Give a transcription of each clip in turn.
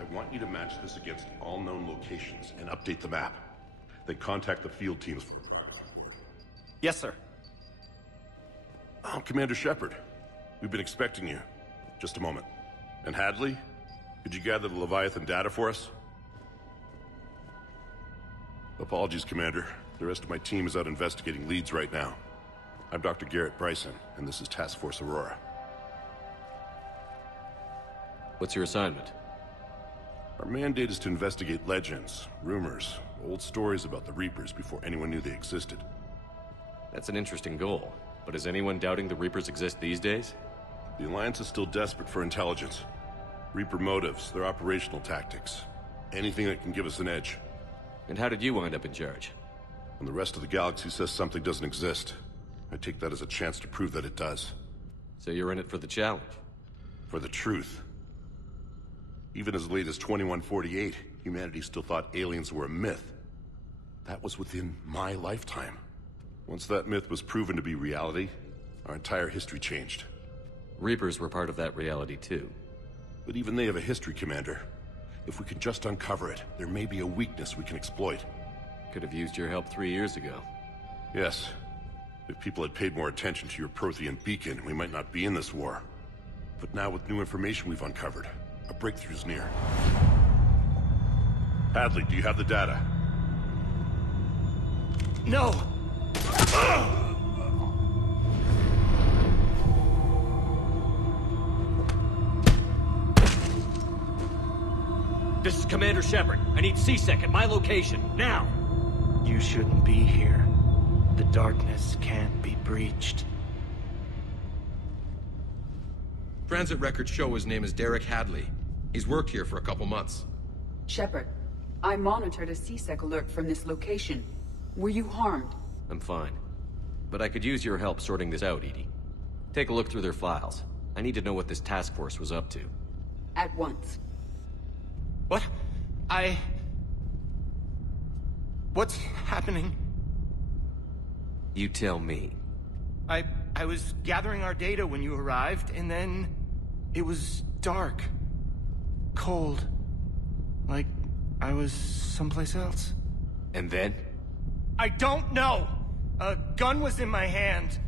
I want you to match this against all known locations and update the map. Then contact the field teams for a progress report. Yes, sir. Oh, Commander Shepard. We've been expecting you. Just a moment. And Hadley? Could you gather the Leviathan data for us? Apologies, Commander. The rest of my team is out investigating leads right now. I'm Dr. Garrett Bryson, and this is Task Force Aurora. What's your assignment? Our mandate is to investigate legends, rumors, old stories about the Reapers before anyone knew they existed. That's an interesting goal, but is anyone doubting the Reapers exist these days? The Alliance is still desperate for intelligence. Reaper motives, their operational tactics. Anything that can give us an edge. And how did you wind up in charge? When the rest of the galaxy says something doesn't exist, I take that as a chance to prove that it does. So you're in it for the challenge? For the truth. Even as late as 2148, humanity still thought aliens were a myth. That was within my lifetime. Once that myth was proven to be reality, our entire history changed. Reapers were part of that reality too. But even they have a history, Commander. If we can just uncover it, there may be a weakness we can exploit. Could have used your help 3 years ago. Yes. If people had paid more attention to your Prothean beacon, we might not be in this war. But now with new information we've uncovered, a breakthrough's near. Hadley, do you have the data? No! This is Commander Shepard. I need C-Sec at my location, now! You shouldn't be here. The darkness can't be breached. Transit records show his name is Derek Hadley. He's worked here for a couple months. Shepard, I monitored a C-Sec alert from this location. Were you harmed? I'm fine. But I could use your help sorting this out, Edie. Take a look through their files. I need to know what this task force was up to. At once. What? What's happening? You tell me. I was gathering our data when you arrived, and then it was dark. Cold. Like I was someplace else. And then? I don't know! A gun was in my hand.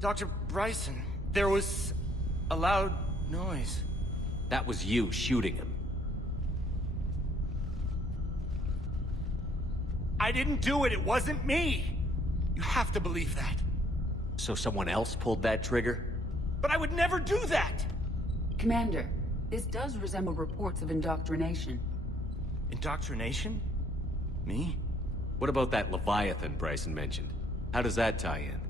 Dr. Bryson, there was a loud noise. That was you shooting him. I didn't do it, it wasn't me! You have to believe that. So someone else pulled that trigger? But I would never do that! Commander, this does resemble reports of indoctrination. Indoctrination? Me? What about that Leviathan Bryson mentioned? How does that tie in?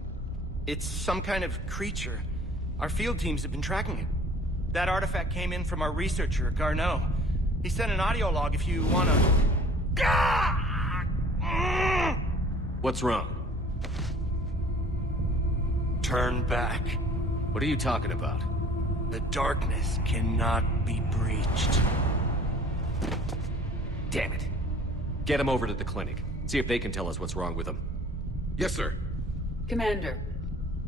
It's some kind of creature. Our field teams have been tracking it. That artifact came in from our researcher, Garneau. He sent an audio log if you wanna... What's wrong? Turn back. What are you talking about? The darkness cannot be breached. Damn it. Get him over to the clinic. See if they can tell us what's wrong with him. Yes, sir. Commander,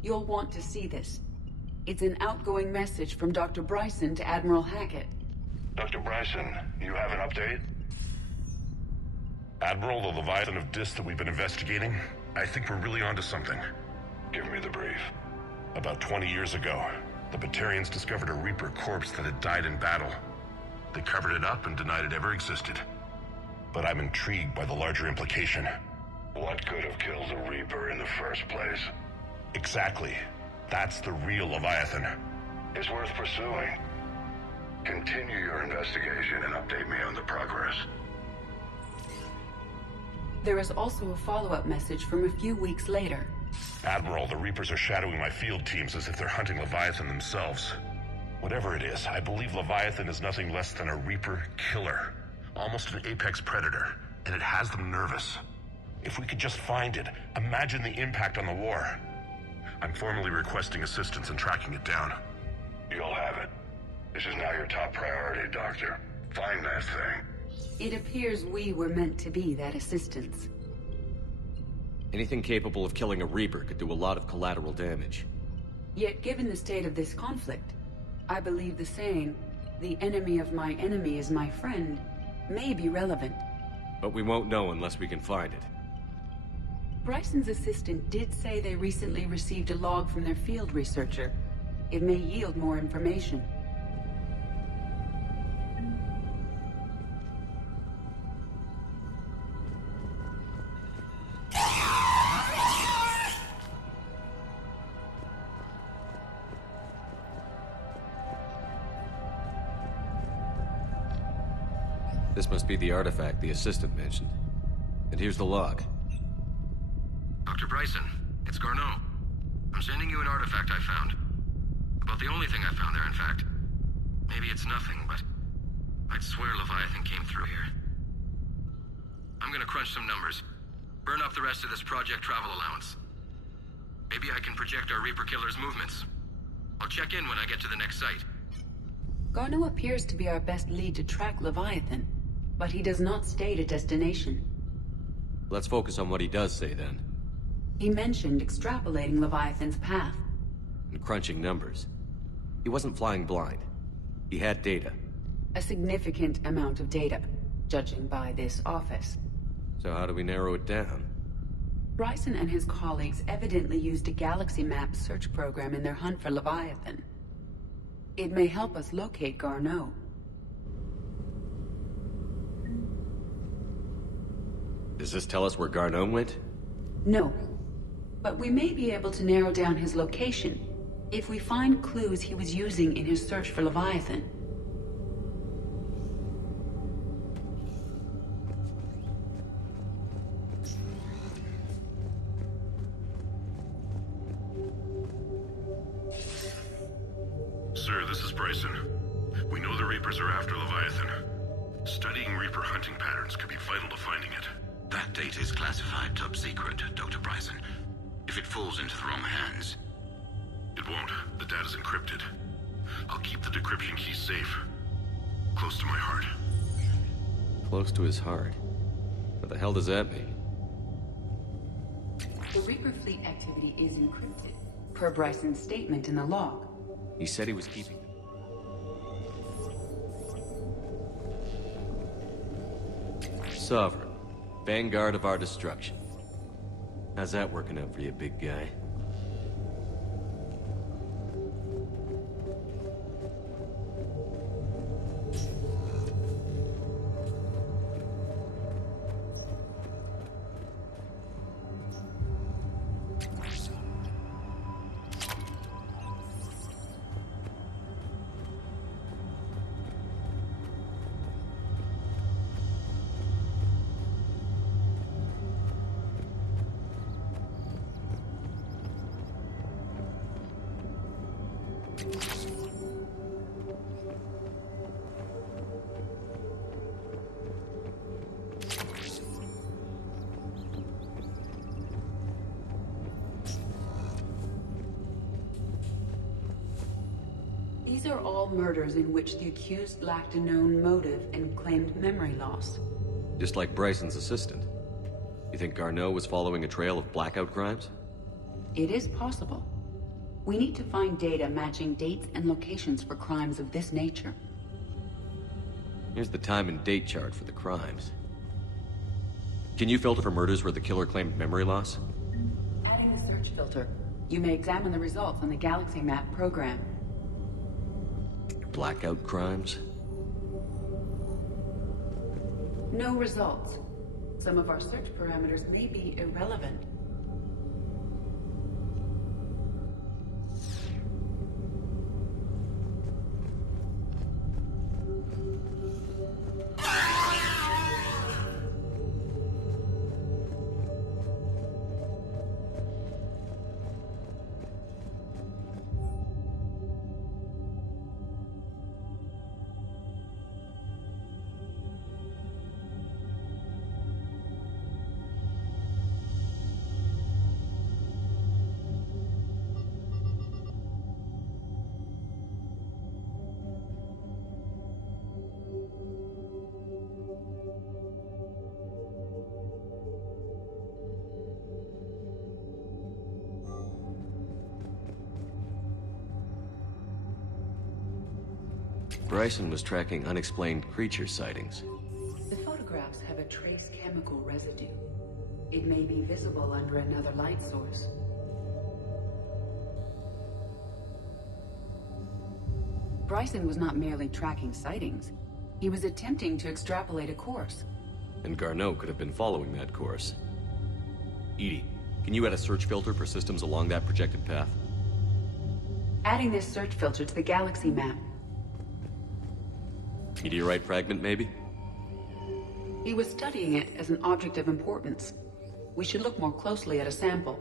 you'll want to see this. It's an outgoing message from Dr. Bryson to Admiral Hackett. Dr. Bryson, you have an update? Admiral, the Leviathan of Dis that we've been investigating, I think we're really onto something. Give me the brief. About 20 years ago, the Batarians discovered a Reaper corpse that had died in battle. They covered it up and denied it ever existed. But I'm intrigued by the larger implication. What could have killed the Reaper in the first place? Exactly. That's the real Leviathan. It's worth pursuing. Continue your investigation and update me on the progress. There is also a follow-up message from a few weeks later. Admiral, the Reapers are shadowing my field teams as if they're hunting Leviathan themselves. Whatever it is, I believe Leviathan is nothing less than a Reaper killer. Almost an apex predator, and it has them nervous. If we could just find it, imagine the impact on the war. I'm formally requesting assistance in tracking it down. You'll have it. This is now your top priority, Doctor. Find that thing. It appears we were meant to be that assistance. Anything capable of killing a Reaper could do a lot of collateral damage. Yet given the state of this conflict, I believe the saying, "The enemy of my enemy is my friend," may be relevant. But we won't know unless we can find it. Bryson's assistant did say they recently received a log from their field researcher. It may yield more information. This must be the artifact the assistant mentioned. And here's the log. Dr. Bryson, it's Garneau. I'm sending you an artifact I found. About the only thing I found there, in fact. Maybe it's nothing, but I'd swear Leviathan came through here. I'm gonna crunch some numbers. Burn up the rest of this project travel allowance. Maybe I can project our Reaper killer's movements. I'll check in when I get to the next site. Garneau appears to be our best lead to track Leviathan, but he does not state a destination. Let's focus on what he does say then. He mentioned extrapolating Leviathan's path. And crunching numbers. He wasn't flying blind. He had data. A significant amount of data, judging by this office. So how do we narrow it down? Bryson and his colleagues evidently used a galaxy map search program in their hunt for Leviathan. It may help us locate Garneau. Does this tell us where Garneau went? No. But we may be able to narrow down his location if we find clues he was using in his search for Leviathan. Sir, this is Bryson. We know the Reapers are after Leviathan. Studying Reaper hunting patterns could be vital to finding it. That data is classified top secret, Dr. Bryson. If it falls into the wrong hands... It won't. The data's encrypted. I'll keep the decryption key safe. Close to my heart. Close to his heart. What the hell does that mean? The Reaper fleet activity is encrypted, per Bryson's statement in the log. He said he was keeping... Sovereign. Vanguard of our destruction. How's that working out for you, big guy? These are all murders in which the accused lacked a known motive and claimed memory loss. Just like Bryson's assistant. You think Garneau was following a trail of blackout crimes? It is possible. We need to find data matching dates and locations for crimes of this nature. Here's the time and date chart for the crimes. Can you filter for murders where the killer claimed memory loss? Adding the search filter, you may examine the results on the Galaxy Map program. Blackout crimes? No results. Some of our search parameters may be irrelevant. Bryson was tracking unexplained creature sightings. The photographs have a trace chemical residue. It may be visible under another light source. Bryson was not merely tracking sightings. He was attempting to extrapolate a course. And Garneau could have been following that course. Edie, can you add a search filter for systems along that projected path? Adding this search filter to the Galaxy Map. Meteorite fragment, maybe? He was studying it as an object of importance. We should look more closely at a sample.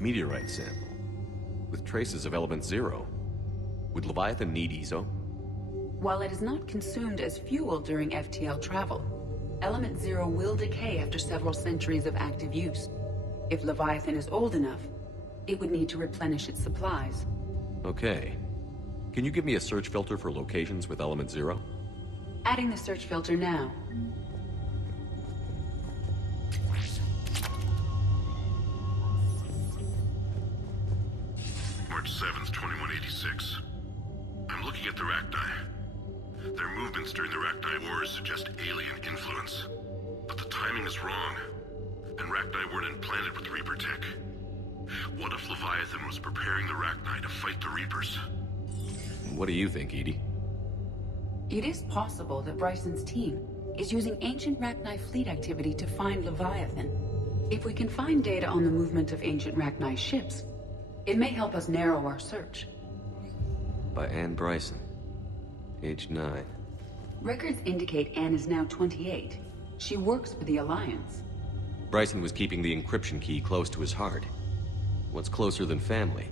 Meteorite sample. With traces of element 0. Would Leviathan need ESO? While it is not consumed as fuel during FTL travel, element 0 will decay after several centuries of active use. If Leviathan is old enough, it would need to replenish its supplies. Okay. Can you give me a search filter for locations with element 0? Adding the search filter now. March 7th, 2186. I'm looking at the Rachni. Their movements during the Rachni Wars suggest alien influence. But the timing is wrong. And Rachni weren't implanted with Reaper tech. What if Leviathan was preparing the Rachni to fight the Reapers? What do you think, Edie? It is possible that Bryson's team is using ancient Rachni fleet activity to find Leviathan. If we can find data on the movement of ancient Rachni ships, it may help us narrow our search. By Anne Bryson. Age 9. Records indicate Anne is now 28. She works for the Alliance. Bryson was keeping the encryption key close to his heart. What's closer than family?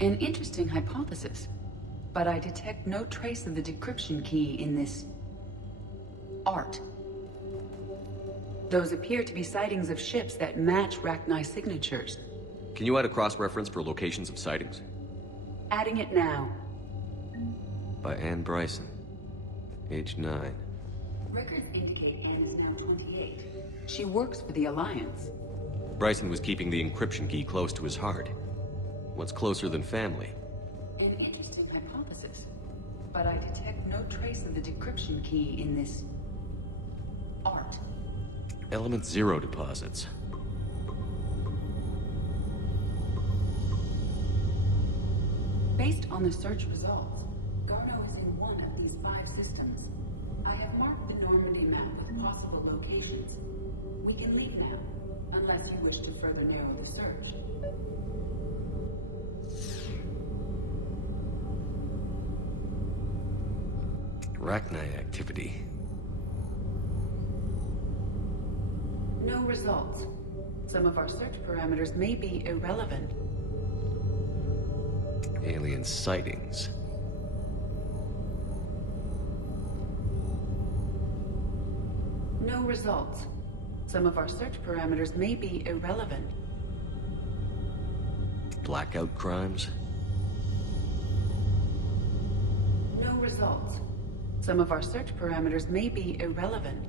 An interesting hypothesis, but I detect no trace of the decryption key in this art. Those appear to be sightings of ships that match Rachni signatures. Can you add a cross-reference for locations of sightings? Adding it now. By Anne Bryson. Age 9. Records indicate Anne is now 28. She works for the Alliance. Bryson was keeping the encryption key close to his heart. What's closer than family? An interesting hypothesis, but I detect no trace of the decryption key in this art. Element 0 deposits. Based on the search results, Garneau is in one of these 5 systems. I have marked the Normandy map with possible locations. We can leave now, unless you wish to further narrow the search. Rachni activity. No results. Some of our search parameters may be irrelevant. Alien sightings. No results. Some of our search parameters may be irrelevant. Blackout crimes. No results. Some of our search parameters may be irrelevant.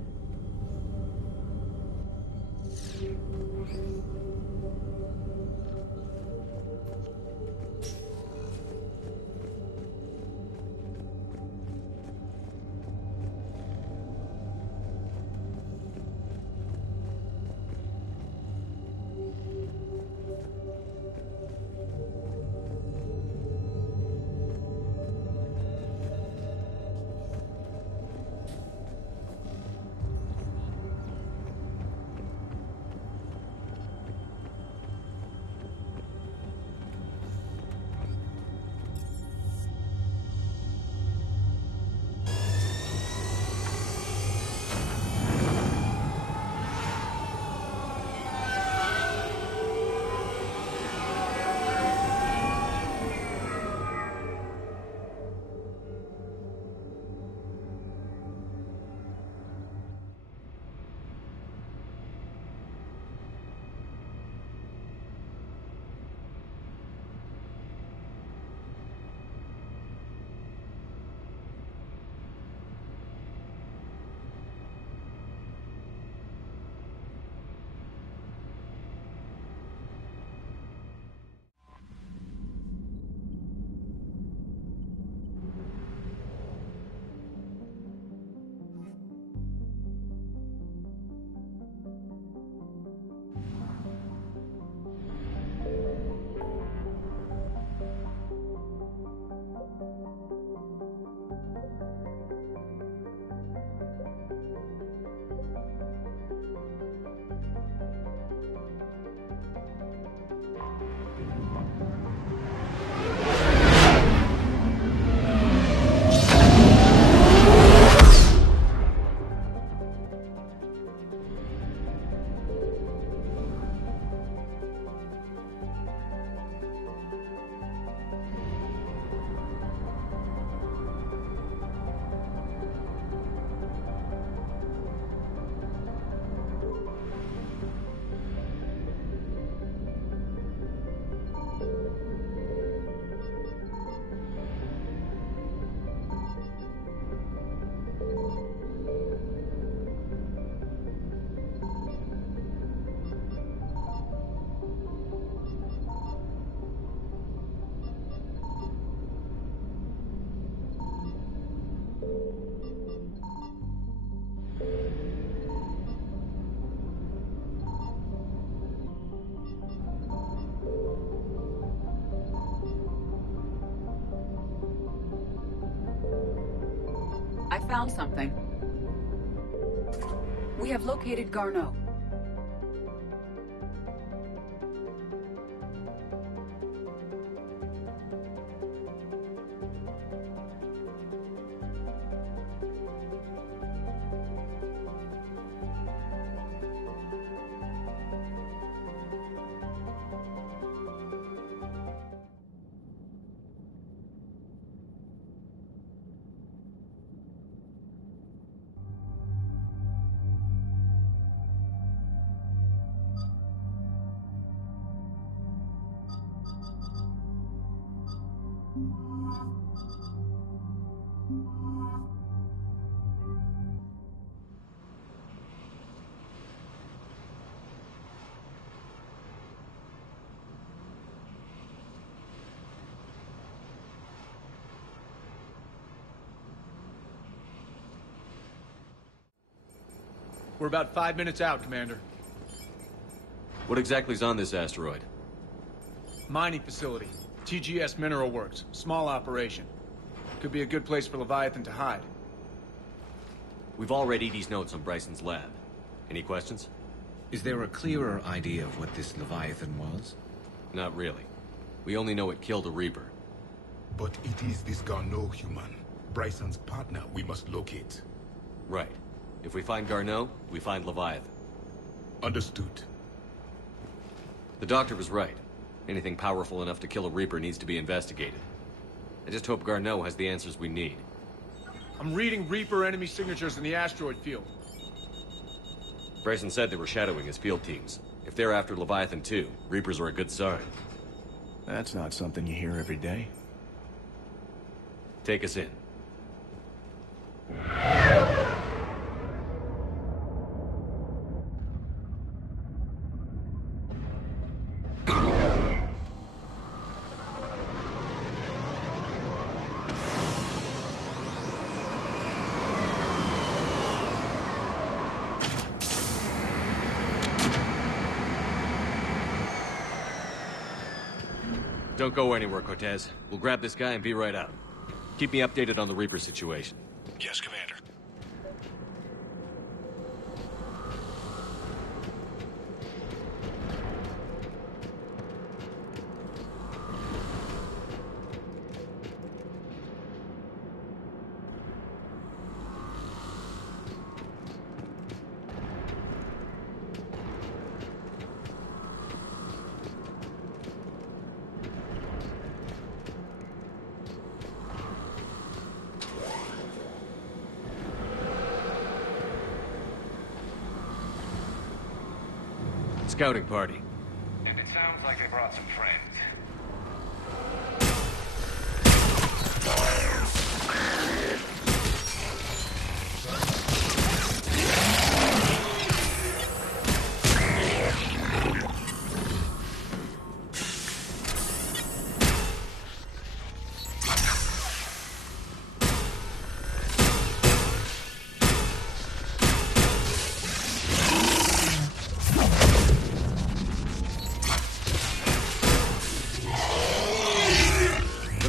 I found something. We have located Garneau. We're about 5 minutes out, Commander. What exactly is on this asteroid? Mining facility. TGS Mineral Works. Small operation. Could be a good place for Leviathan to hide. We've all read Edie's notes on Bryson's lab. Any questions? Is there a clearer idea of what this Leviathan was? Not really. We only know it killed a Reaper. But it is this Garneau human, Bryson's partner, we must locate. Right. If we find Garneau, we find Leviathan. Understood. The doctor was right. Anything powerful enough to kill a Reaper needs to be investigated. I just hope Garneau has the answers we need. I'm reading Reaper enemy signatures in the asteroid field. Bryson said they were shadowing his field teams. If they're after Leviathan too, Reapers are a good sign. That's not something you hear every day. Take us in. Don't go anywhere, Cortez. We'll grab this guy and be right out. Keep me updated on the Reaper situation. Yes, Commander. Scouting party. And it sounds like they brought some friends.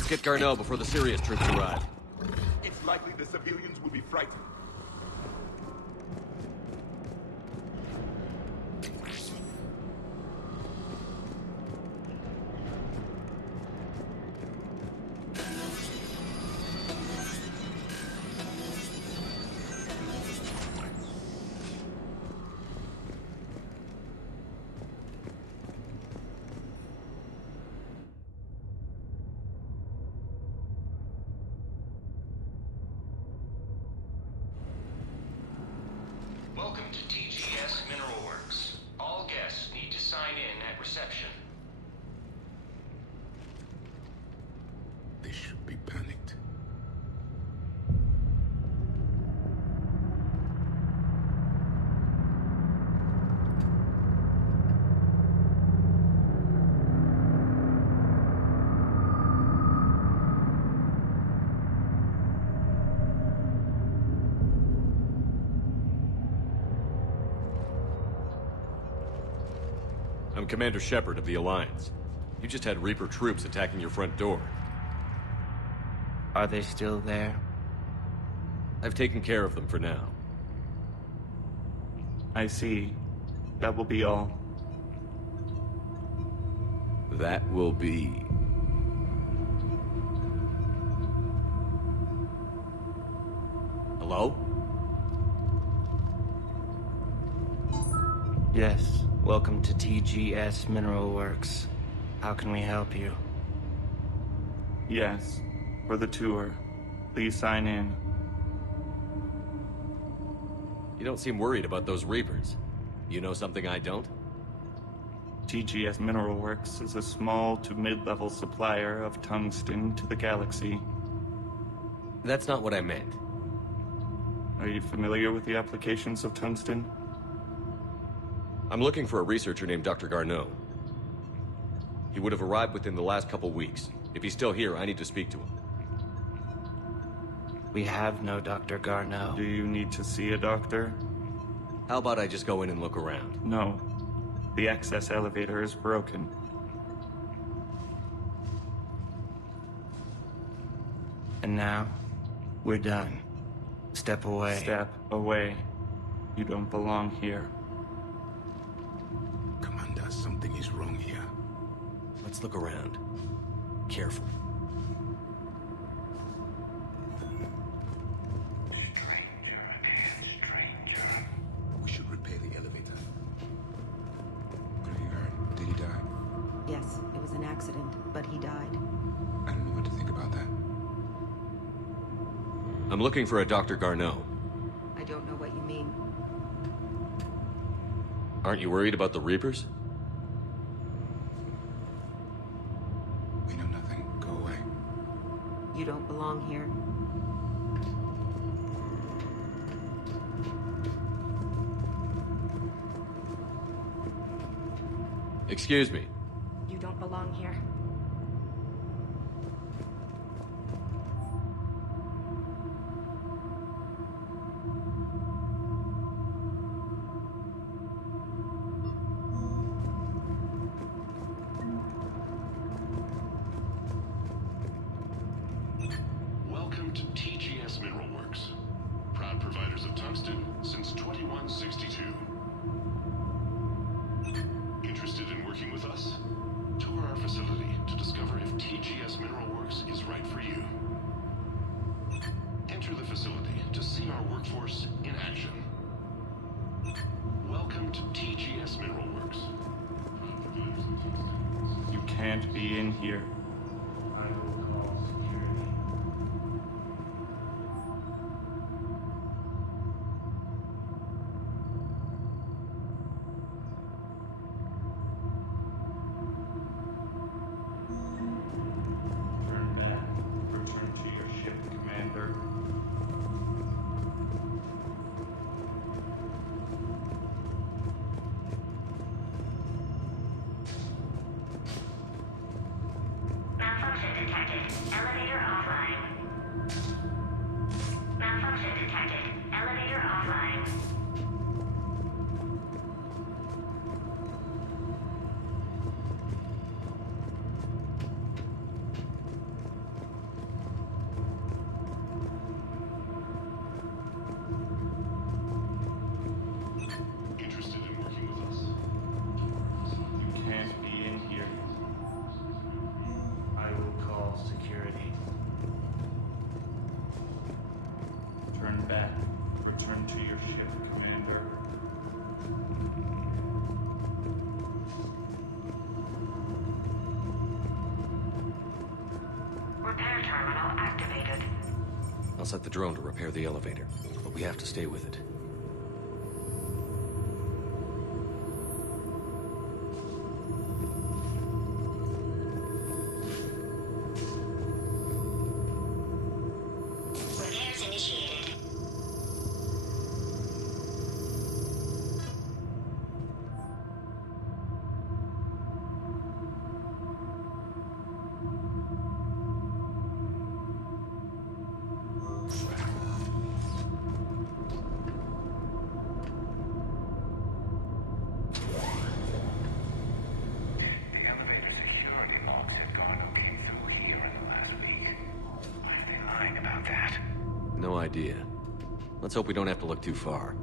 Get Garneau before the serious troops arrive. It's likely the civilians will be frightened. Welcome to TGS Mineral Works. All guests need to sign in at reception. They should be panicked. I'm Commander Shepard of the Alliance. You just had Reaper troops attacking your front door. Are they still there? I've taken care of them for now. I see. That will be all. That will be... Hello? Yes. Welcome to TGS Mineral Works. How can we help you? Yes. For the tour. Please sign in. You don't seem worried about those Reapers. You know something I don't? TGS Mineral Works is a small to mid-level supplier of tungsten to the galaxy. That's not what I meant. Are you familiar with the applications of tungsten? I'm looking for a researcher named Dr. Garneau. He would have arrived within the last couple weeks. If he's still here, I need to speak to him. We have no Dr. Garneau. Do you need to see a doctor? How about I just go in and look around? No. The access elevator is broken. And now, we're done. Step away. Step away. You don't belong here. Commander, something is wrong here. Let's look around. Careful. We should repair the elevator. What have you heard? Did he die? I'm looking for a Dr. Garneau. I don't know what you mean. Aren't you worried about the Reapers? We know nothing. Go away. You don't belong here. Excuse me. You don't belong here. Welcome to TGS Mineral Works. Proud providers of tungsten since 2162. Interested in working with us? Tour our facility to discover if TGS Mineral Works is right for you. Enter the facility to see our workforce in action. Welcome to TGS Mineral Works. You can't be in here. I will call security. Turn back. Return to your ship, Commander. Malfunction detected. Elevator offline. Malfunction detected. Elevator offline. Interested in working with us? You can't be in here. I will call security. Turn back. Return to your ship, Commander. Repair terminal activated. I'll set the drone to repair the elevator, but we have to stay with it. Repairs initiated. The elevator security logs said Garneau came through here in the last week. Why are they lying about that? No idea. Let's hope we don't have to look too far.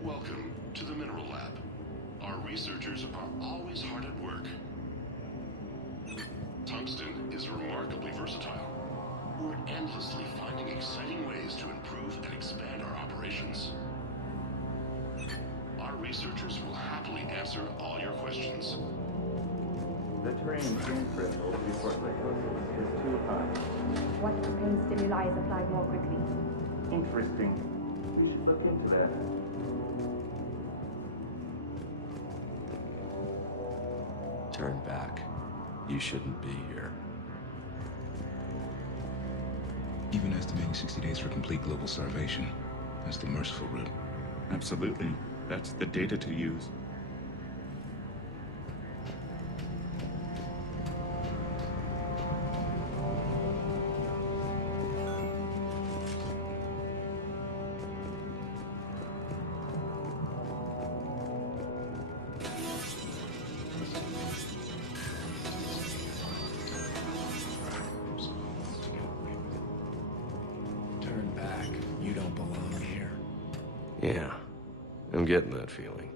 Welcome to the Mineral Lab. Our researchers are always hard at work. Tungsten is remarkably versatile. We're endlessly finding exciting ways to improve and expand our operations. Our researchers will happily answer all your questions. The terrain in crystals before glycosis is too high. What if the pain stimuli is applied more quickly? Interesting. We should look into that. Turn back. You shouldn't be here. Even estimating 60 days for complete global starvation. That's the merciful route. Absolutely. That's the data to use. You don't belong here. Yeah, I'm getting that feeling.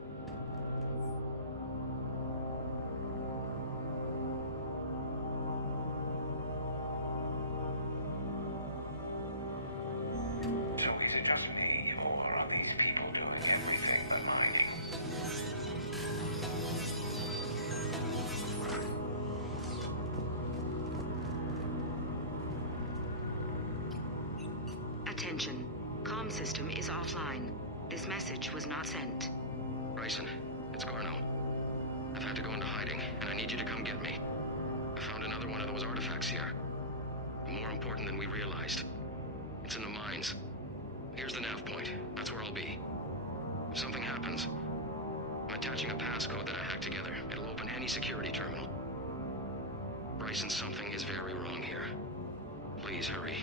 So is it just me, or are these people doing everything but mining? Attention. Comm system is offline. This message was not sent. Bryson, it's Garno. I've had to go into hiding, and I need you to come get me. I found another one of those artifacts here. More important than we realized. It's in the mines. Here's the nav point. That's where I'll be. If something happens, I'm attaching a passcode that I hacked together. It'll open any security terminal. Bryson, something is very wrong here. Please hurry.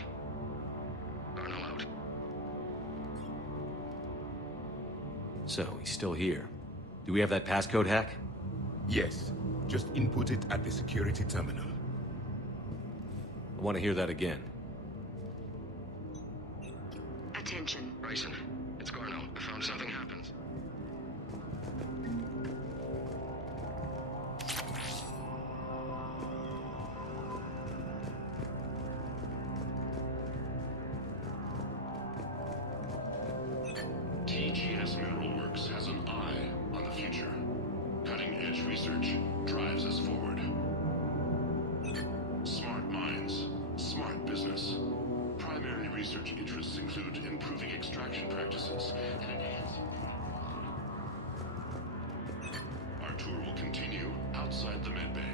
Garno out. So, he's still here. Do we have that passcode hack? Yes. Just input it at the security terminal. I want to hear that again. Attention. Bryson, it's Garno. I found something happens. TGS Mineral Works has an eye on the future. Cutting-edge research drives us forward. Smart minds, smart business. Primary research interests include improving extraction practices and enhancing... Our tour will continue outside the medbay.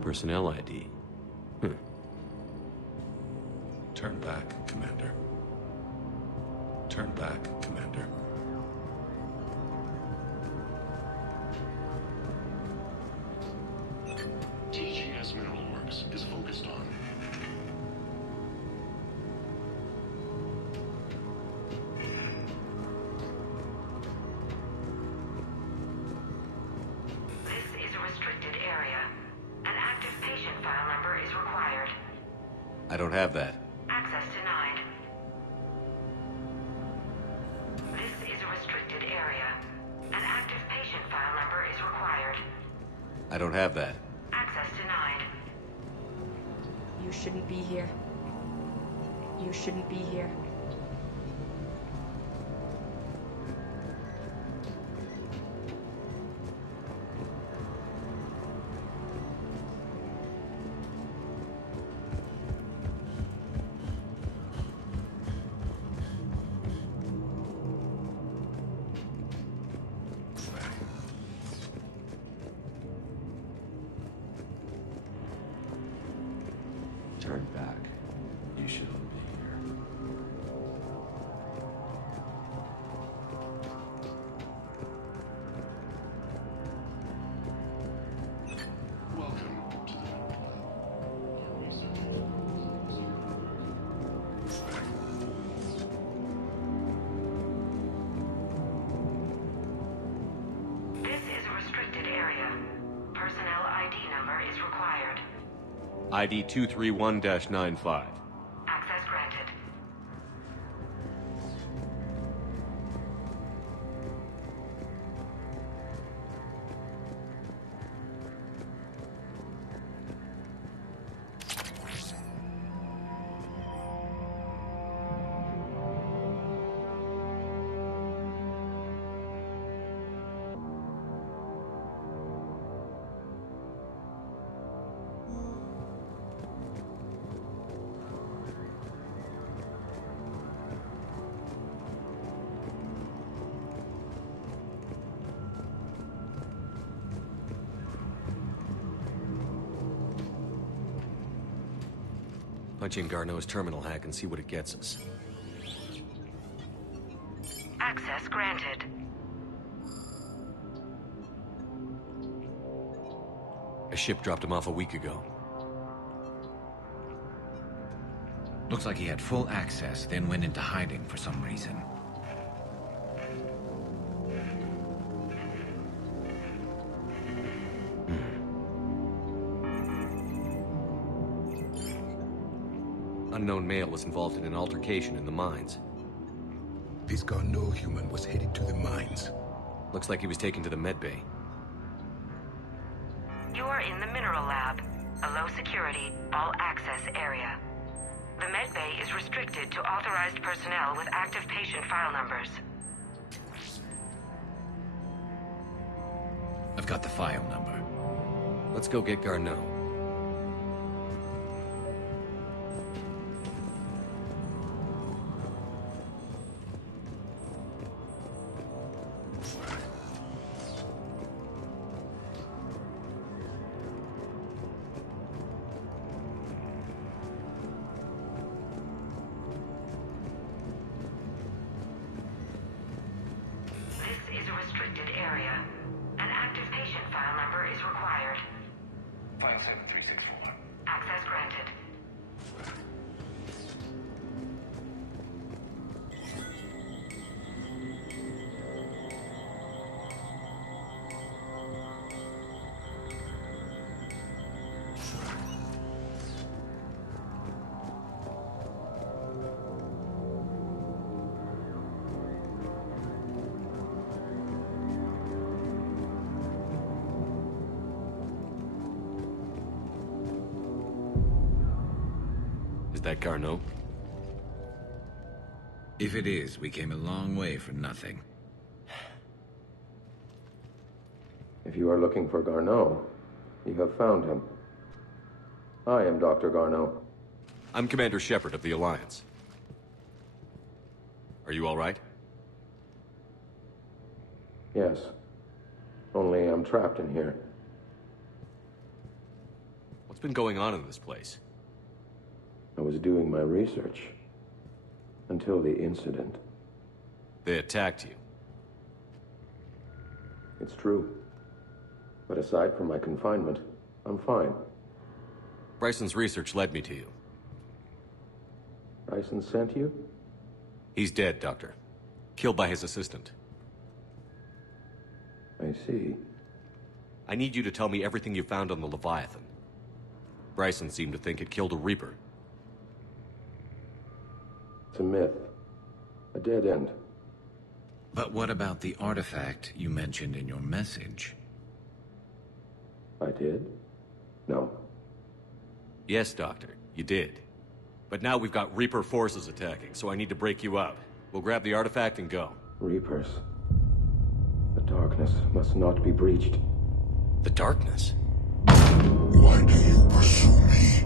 Personnel ID. Turn back, Commander. Turn back, Commander. TGS Mineral Works is focused on... This is a restricted area. An active patient file number is required. I don't have that. Access denied. This is a restricted area. An active patient file number is required. I don't have that. Access denied. You shouldn't be here. You shouldn't be here. Turn back. You shouldn't be here. Welcome to the... This is a restricted area. Personnel ID number is required. ID 231-95. Access granted. Punch in Garneau's terminal hack and see what it gets us. Access granted. A ship dropped him off a week ago. Looks like he had full access, then went into hiding for some reason. Unknown male was involved in an altercation in the mines. This Garneau human was headed to the mines. Looks like he was taken to the medbay. You are in the mineral lab, a low-security, all-access area. The medbay is restricted to authorized personnel with active patient file numbers. I've got the file number. Let's go get Garneau. This is a restricted area. An active patient file number is required. File 7364. Access granted. Is that Garneau? If it is, we came a long way for nothing. If you are looking for Garneau, you have found him. I am Dr. Garneau. I'm Commander Shepard of the Alliance. Are you all right? Yes. Only I'm trapped in here. What's been going on in this place? I was doing my research. Until the incident. They attacked you. It's true. But aside from my confinement, I'm fine. Bryson's research led me to you. Bryson sent you? He's dead, Doctor. Killed by his assistant. I see. I need you to tell me everything you found on the Leviathan. Bryson seemed to think it killed a Reaper. It's a myth. A dead end. But what about the artifact you mentioned in your message? I did? No. Yes, Doctor, you did. But now we've got Reaper forces attacking, so I need to break you up. We'll grab the artifact and go. Reapers. The darkness must not be breached. The darkness? Why do you pursue me?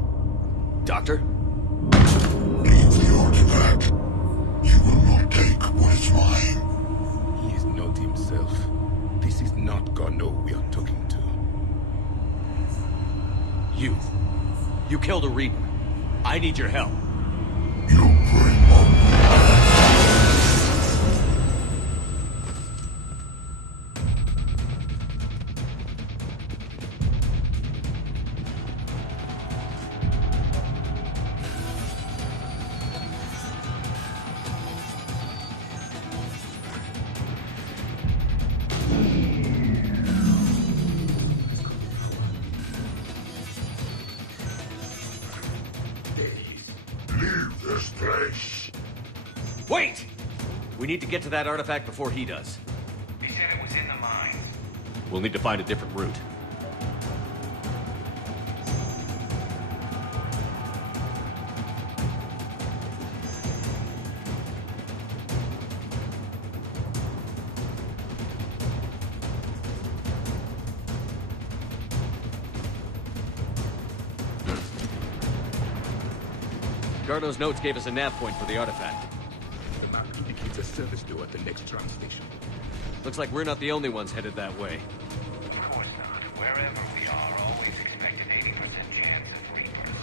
Doctor? Leave the artifact. You will not take what is mine. He is not himself. This is not Garneau we are talking to. You killed a Reaper. I need your help. You bring up. Wait! We need to get to that artifact before he does. He said it was in the mines. We'll need to find a different route. Garneau's notes gave us a nav point for the artifact. The map indicates a service door at the next tram station. Looks like we're not the only ones headed that way. Of course not. Wherever we are, always expect an 80% chance of Reapers.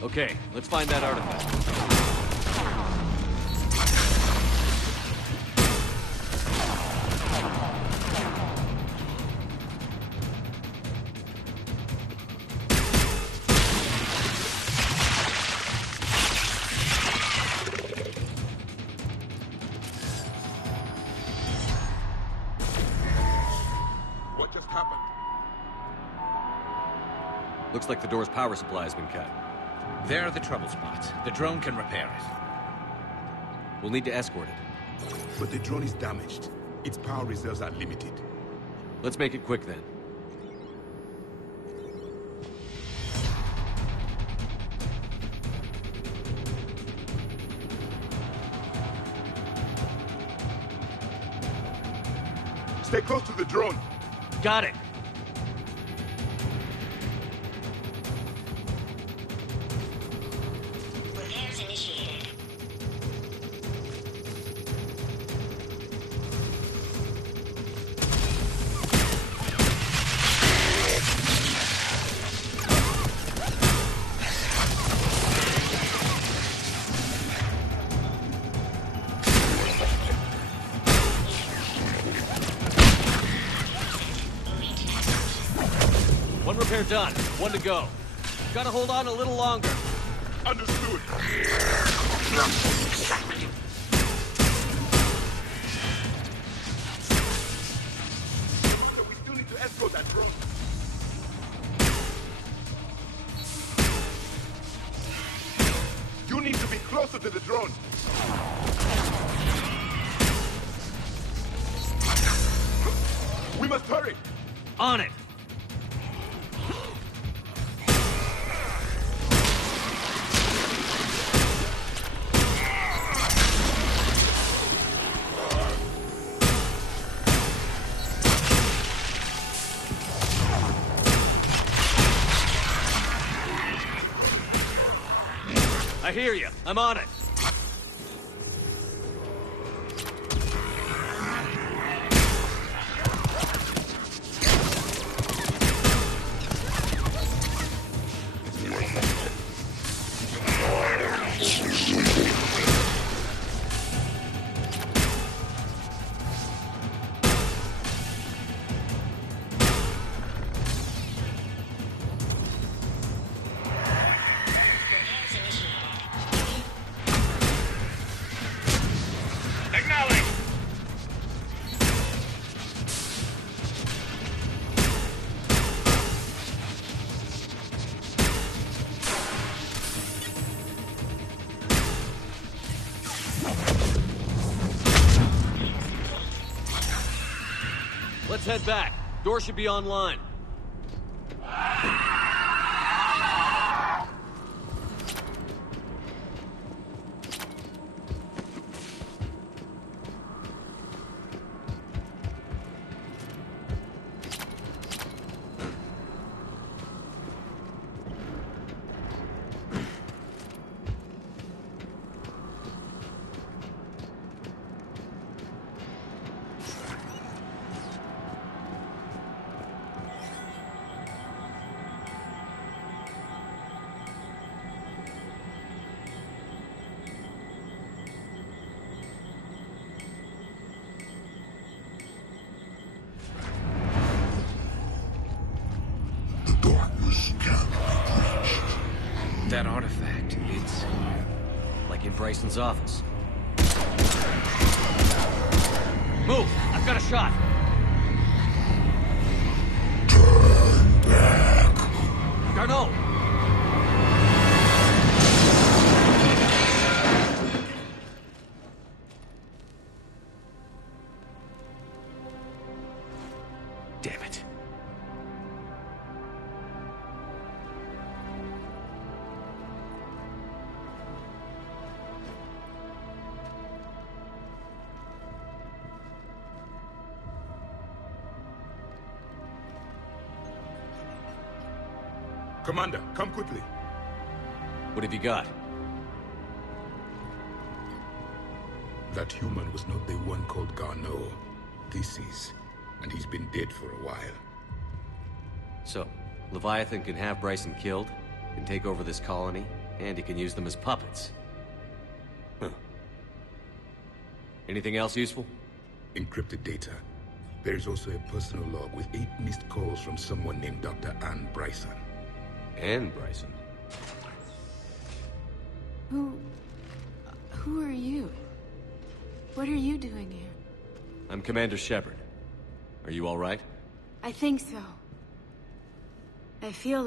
Okay, let's find that artifact. What just happened? Looks like the door's power supply has been cut. There are the trouble spots. The drone can repair it. We'll need to escort it. But the drone is damaged. Its power reserves are limited. Let's make it quick then. Stay close to the drone. Got it. Repairs initiated. One repair done. One to go. Gotta hold on a little longer. Understood. We still need to escort that drone. You need to be closer to the drone. We must hurry. On it. I hear you. I'm on it. Let's head back. Door should be online. That artifact, it's... like in Bryson's office. Move! I've got a shot! Garneau! Damn it. Commander, come quickly. What have you got? That human was not the one called Garneau. This is. And he's been dead for a while. So, Leviathan can have Bryson killed, can take over this colony, and he can use them as puppets. Huh. Anything else useful? Encrypted data. There is also a personal log with 8 missed calls from someone named Dr. Ann Bryson. Ann Bryson? Who are you? What are you doing here? I'm Commander Shepard. Are you all right? I think so. I feel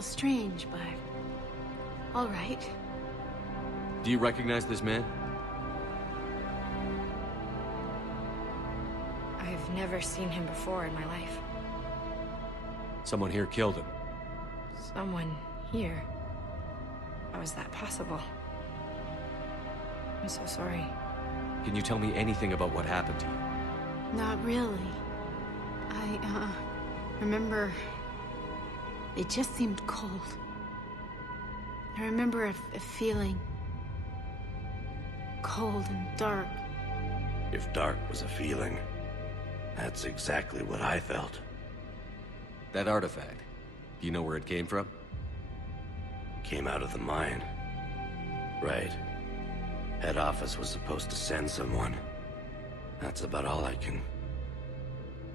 strange, but... all right. Do you recognize this man? I've never seen him before in my life. Someone here killed him. Someone here? How is that possible? I'm so sorry. Can you tell me anything about what happened to you? Not really. I remember... it just seemed cold. I remember a feeling... cold and dark. If dark was a feeling, that's exactly what I felt. That artifact, do you know where it came from? Came out of the mine. Right. Head office was supposed to send someone. That's about all I can...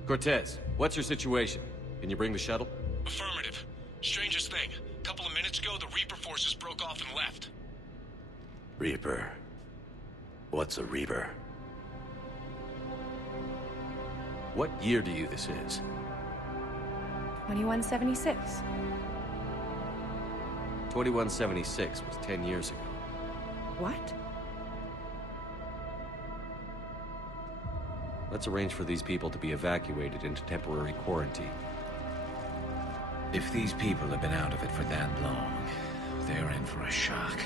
Cortez, what's your situation? Can you bring the shuttle? Affirmative. Strangest thing. A couple of minutes ago, the Reaper forces broke off and left. Reaper? What's a Reaper? What year do you this is? 2176. 2176 was 10 years ago. What? Let's arrange for these people to be evacuated into temporary quarantine. If these people have been out of it for that long, they're in for a shock.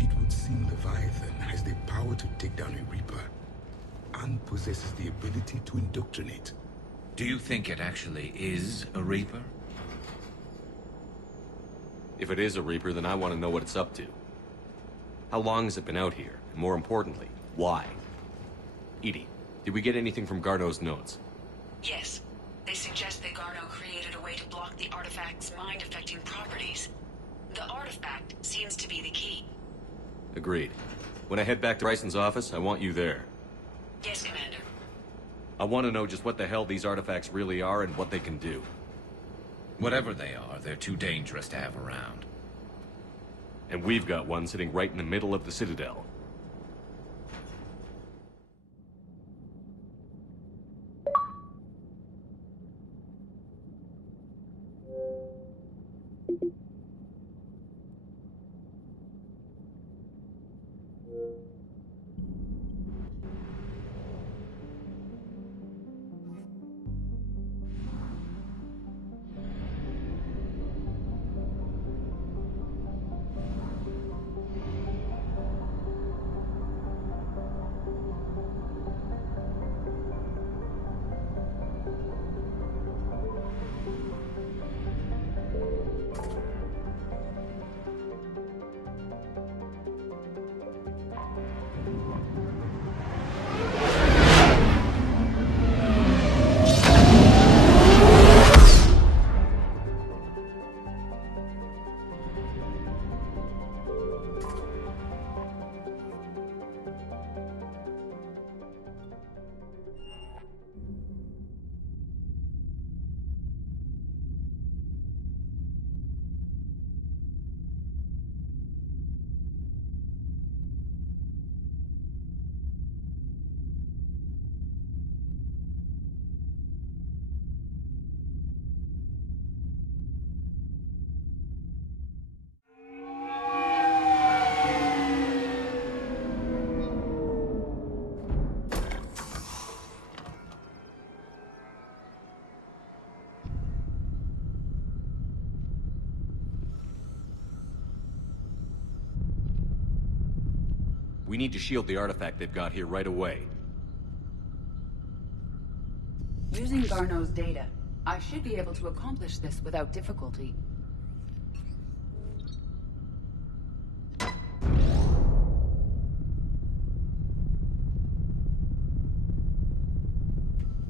It would seem Leviathan has the power to take down a Reaper, and possesses the ability to indoctrinate. Do you think it actually is a Reaper? If it is a Reaper, then I want to know what it's up to. How long has it been out here? And more importantly, why? Edie, did we get anything from Garneau's notes? Yes. They suggest that Garneau created a way to block the artifact's mind-affecting properties. The artifact seems to be the key. Agreed. When I head back to Bryson's office, I want you there. Yes, Commander. I want to know just what the hell these artifacts really are and what they can do. Whatever they are, they're too dangerous to have around. And we've got one sitting right in the middle of the Citadel. We need to shield the artifact they've got here right away. Using Garneau's data, I should be able to accomplish this without difficulty.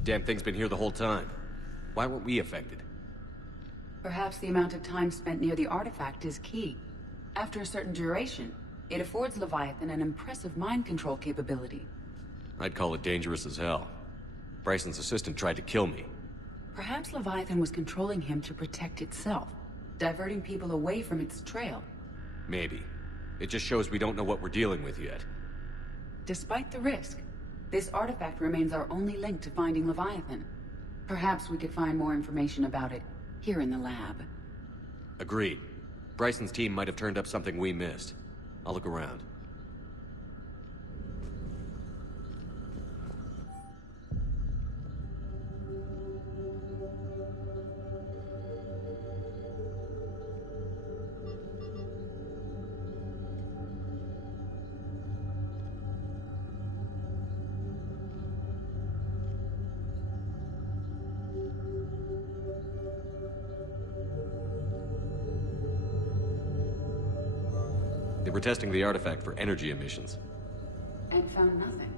Damn thing's been here the whole time. Why weren't we affected? Perhaps the amount of time spent near the artifact is key. After a certain duration, it affords Leviathan an impressive mind control capability. I'd call it dangerous as hell. Bryson's assistant tried to kill me. Perhaps Leviathan was controlling him to protect itself, diverting people away from its trail. Maybe. It just shows we don't know what we're dealing with yet. Despite the risk, this artifact remains our only link to finding Leviathan. Perhaps we could find more information about it here in the lab. Agreed. Bryson's team might have turned up something we missed. I'll look around. They were testing the artifact for energy emissions. And found nothing.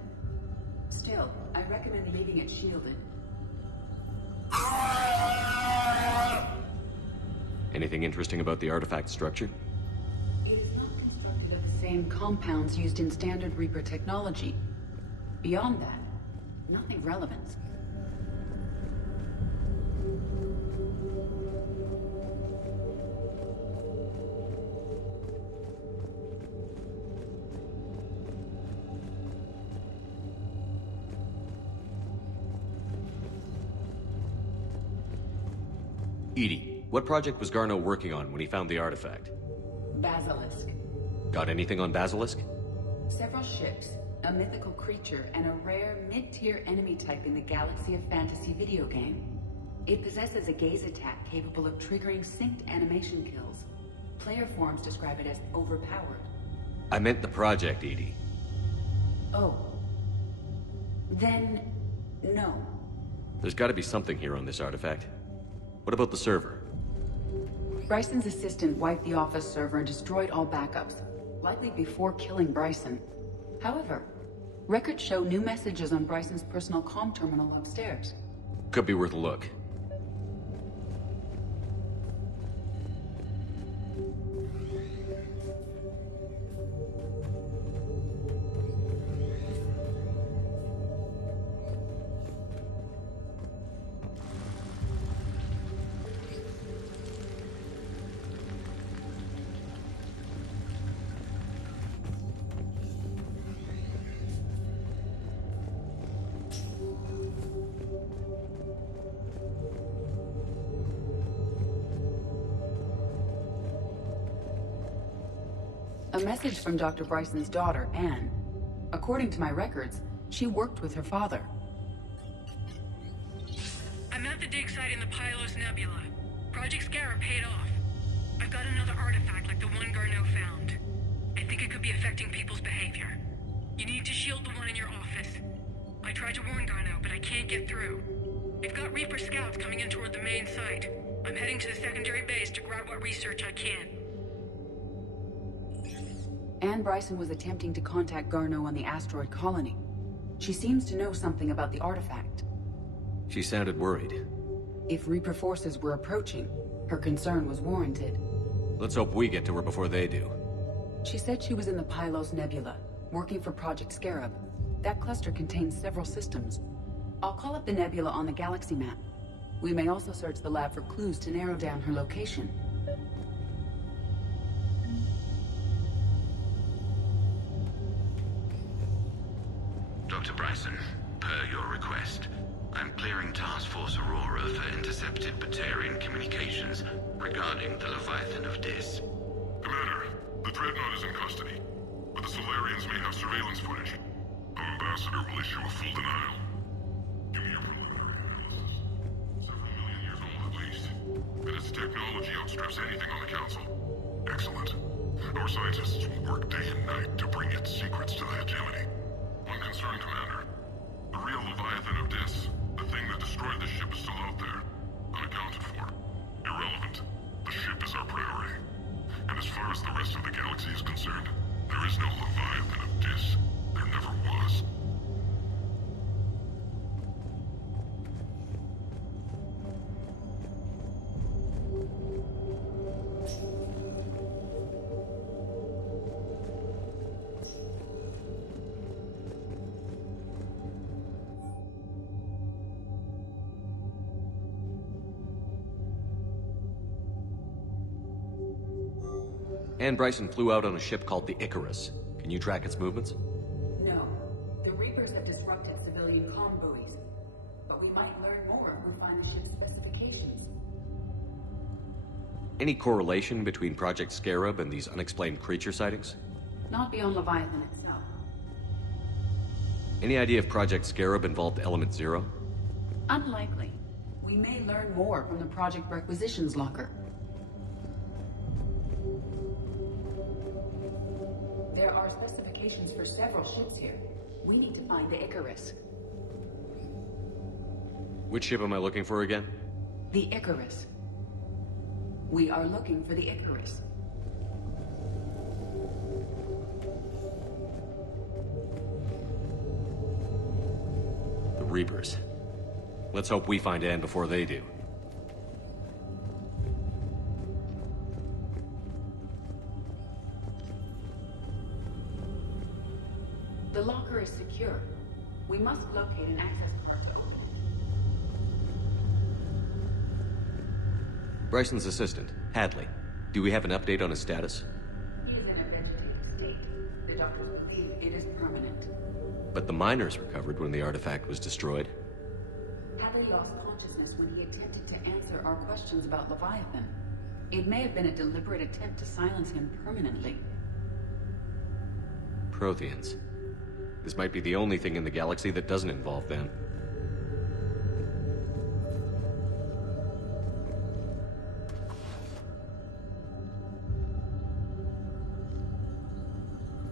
Still, I recommend leaving it shielded. Anything interesting about the artifact structure? It is not constructed of the same compounds used in standard Reaper technology. Beyond that, nothing relevant. Edie, what project was Garneau working on when he found the artifact? Basilisk. Got anything on Basilisk? Several ships, a mythical creature, and a rare mid-tier enemy type in the Galaxy of Fantasy video game. It possesses a gaze attack capable of triggering synced animation kills. Player forums describe it as overpowered. I meant the project, Edie. Oh. Then, no. There's gotta be something here on this artifact. What about the server? Bryson's assistant wiped the office server and destroyed all backups, likely before killing Bryson. However, records show new messages on Bryson's personal comm terminal upstairs. Could be worth a look. A message from Dr. Bryson's daughter, Anne. According to my records, she worked with her father. I'm at the dig site in the Pylos Nebula. Project Scarab paid off. I've got another artifact like the one Garneau found. I think it could be affecting people's behavior. You need to shield the one in your office. I tried to warn Garneau, but I can't get through. We've got Reaper scouts coming in toward the main site. I'm heading to the secondary base to grab what research I can. Anne Bryson was attempting to contact Garneau on the asteroid colony. She seems to know something about the artifact. She sounded worried. If Reaper forces were approaching, her concern was warranted. Let's hope we get to her before they do. She said she was in the Pylos Nebula, working for Project Scarab. That cluster contains several systems. I'll call up the nebula on the galaxy map. We may also search the lab for clues to narrow down her location. Dr. Bryson, per your request, I'm clearing Task Force Aurora for intercepted Batarian communications regarding the Leviathan of Dis. Commander, the Dreadnought is in custody, but the Solarians may have surveillance footage. Our ambassador will issue a full denial. Give me your preliminary analysis. Several million years old at least. And its technology outstrips anything on the Council. Excellent. Our scientists will work day and night to bring its secrets to the hegemony. One concern, Commander. The real Leviathan of Dis, the thing that destroyed the ship, is still out there. Unaccounted for. Irrelevant. The ship is our priority. And as far as the rest of the galaxy is concerned, there is no Leviathan of Dis. There never was. Ann Bryson flew out on a ship called the Icarus. Can you track its movements? No. The Reapers have disrupted civilian comm buoys. But we might learn more if we find the ship's specifications. Any correlation between Project Scarab and these unexplained creature sightings? Not beyond Leviathan itself. Any idea if Project Scarab involved Element Zero? Unlikely. We may learn more from the Project Requisitions Locker. There are specifications for several ships here. We need to find the Icarus. Which ship am I looking for again? The Icarus. We are looking for the Icarus. The Reapers. Let's hope we find Ann before they do. The locker is secure. We must locate an access card to open it. Bryson's assistant, Hadley. Do we have an update on his status? He is in a vegetative state. The doctors believe it is permanent. But the miners recovered when the artifact was destroyed. Hadley lost consciousness when he attempted to answer our questions about Leviathan. It may have been a deliberate attempt to silence him permanently. Protheans. This might be the only thing in the galaxy that doesn't involve them.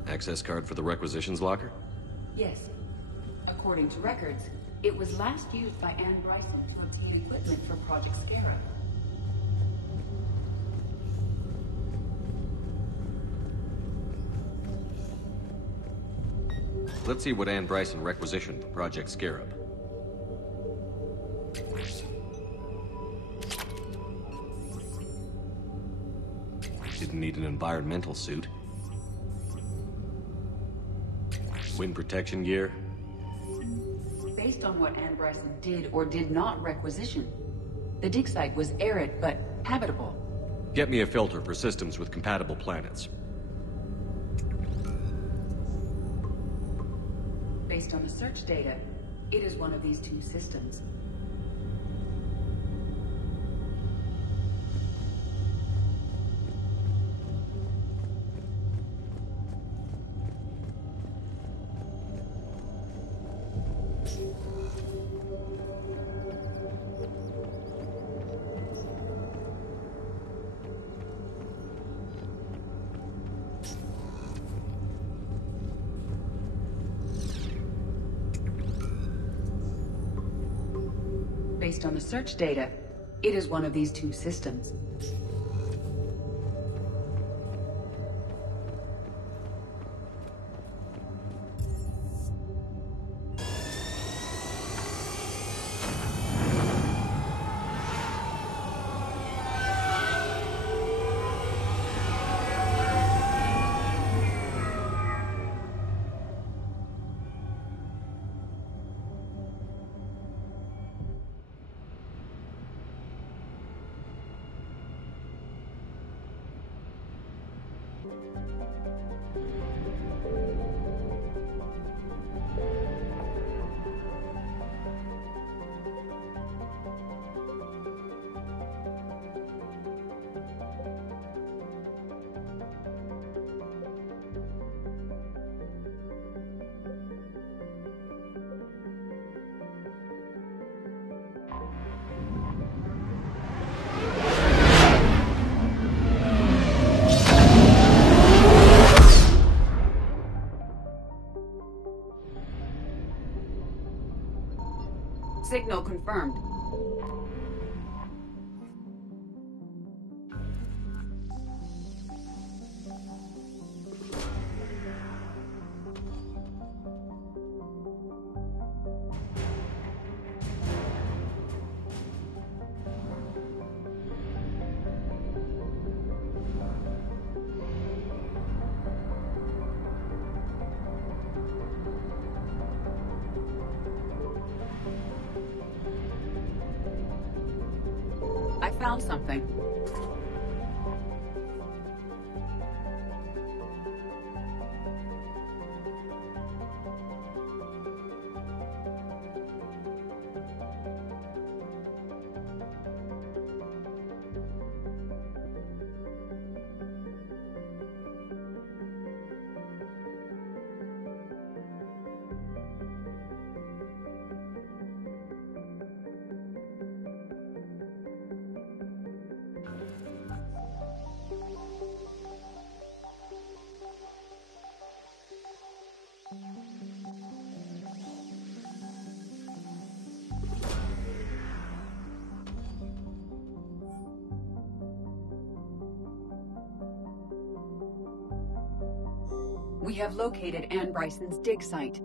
Access card for the requisitions locker? Yes. According to records, it was last used by Ann Bryson to obtain equipment for Project Scarab. Let's see what Ann Bryson requisitioned for Project Scarab. Didn't need an environmental suit. Wind protection gear. Based on what Ann Bryson did or did not requisition, the dig site was arid but habitable. Get me a filter for systems with compatible planets. Based on the search data, it is one of these two systems. Based on the search data, it is one of these two systems. confirmed. I found something. We have located Ann Bryson's dig site.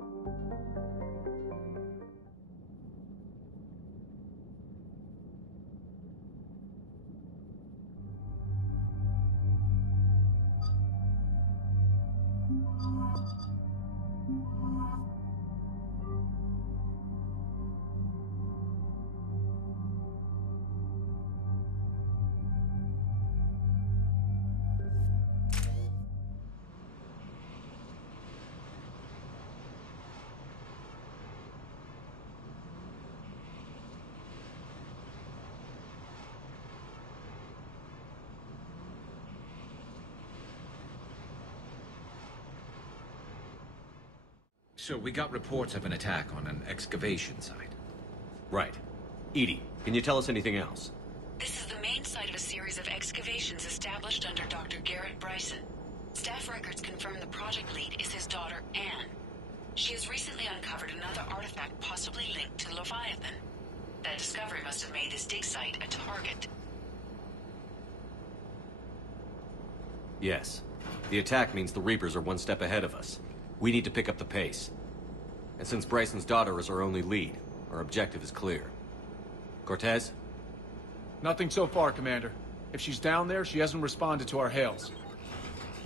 So we got reports of an attack on an excavation site. Right. Edie, can you tell us anything else? This is the main site of a series of excavations established under Dr. Garrett Bryson. Staff records confirm the project lead is his daughter, Anne. She has recently uncovered another artifact possibly linked to Leviathan. That discovery must have made this dig site a target. Yes. The attack means the Reapers are one step ahead of us. We need to pick up the pace. And since Bryson's daughter is our only lead, our objective is clear. Cortez? Nothing so far, Commander. If she's down there, she hasn't responded to our hails.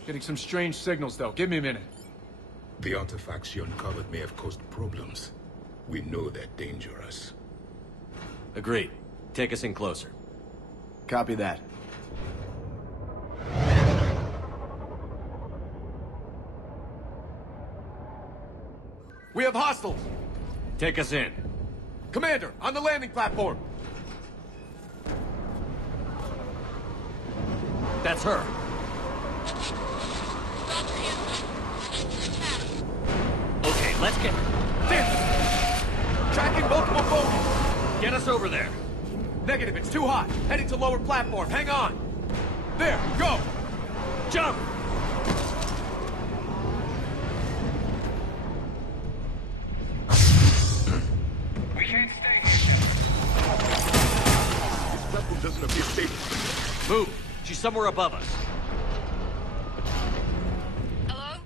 Getting some strange signals, though. Give me a minute. The artifacts she uncovered may have caused problems. We know they're dangerous. Agreed. Take us in closer. Copy that. We have hostiles! Take us in. Commander, on the landing platform! That's her. Okay, let's get her. Dim! Tracking multiple bogies! Get us over there. Negative, it's too hot. Heading to lower platform, hang on! There, go! Jump! Doesn't appear safe. Move! She's somewhere above us. Hello?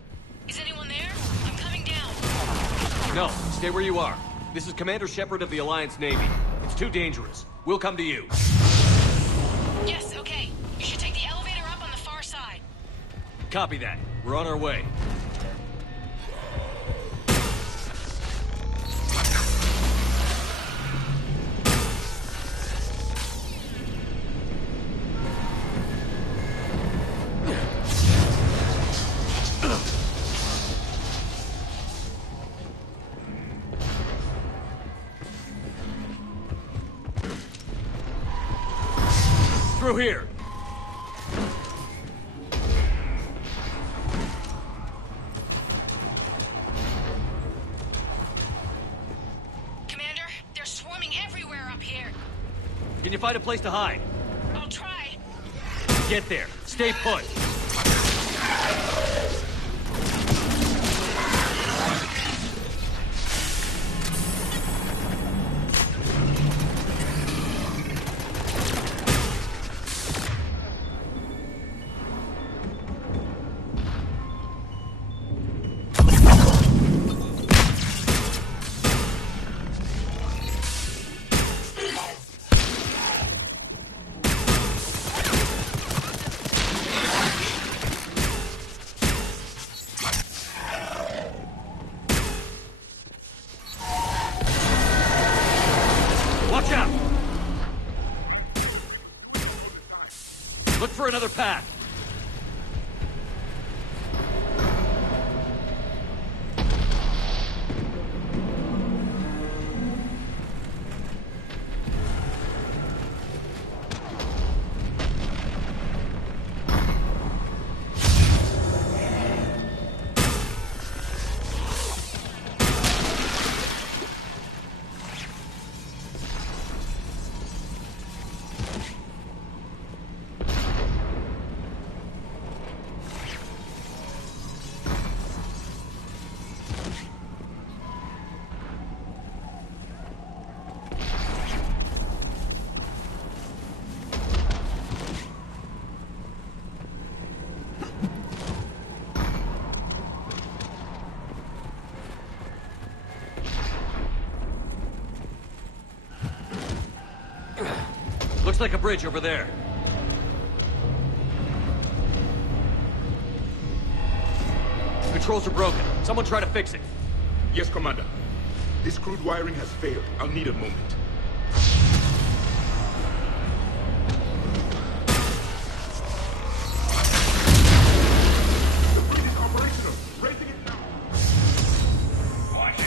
Is anyone there? I'm coming down. No, stay where you are. This is Commander Shepard of the Alliance Navy. It's too dangerous. We'll come to you. Yes, okay. You should take the elevator up on the far side. Copy that. We're on our way. Through here. Commander, they're swarming everywhere up here. Can you find a place to hide? I'll try. Get there. Stay put. Look for another path. Looks like a bridge over there. Controls are broken. Someone try to fix it. Yes, Commander. This crude wiring has failed. I'll need a moment. The bridge is operational. Raising it now. Watch it.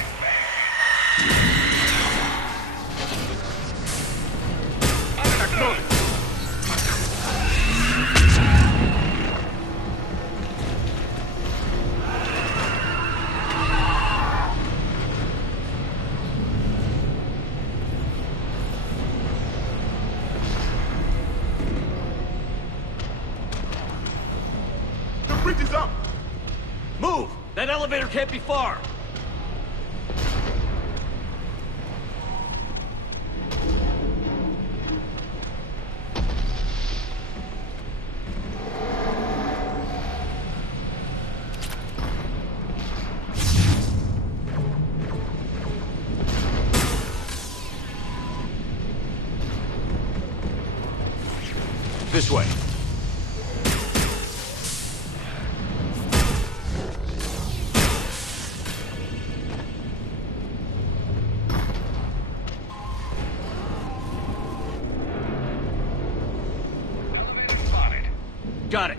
The bridge is up. Move! That elevator can't be far. This way. Got it.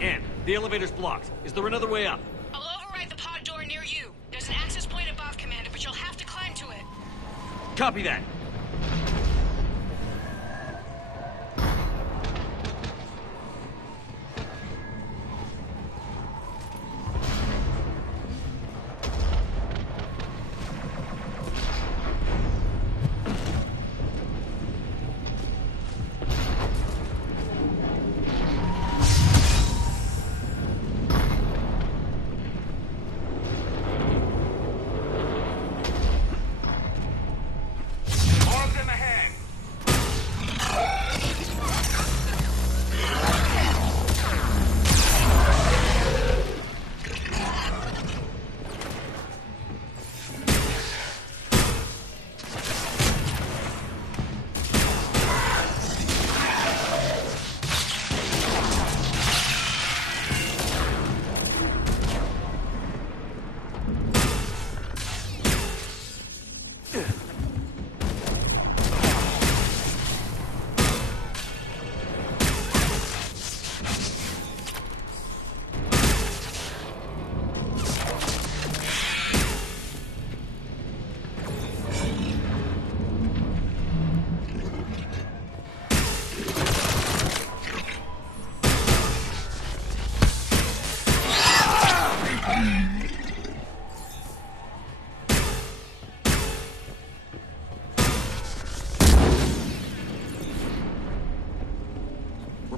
Ann, the elevator's blocked. Is there another way up? I'll override the pod door near you. There's an access point above, Commander, but you'll have to climb to it. Copy that.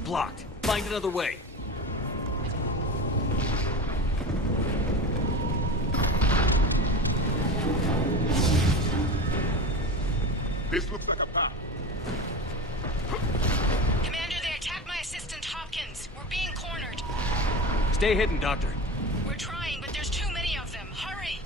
Blocked. Find another way. This looks like a path. Commander, they attacked my assistant Hopkins. We're being cornered. Stay hidden, Doctor. We're trying, but there's too many of them. Hurry!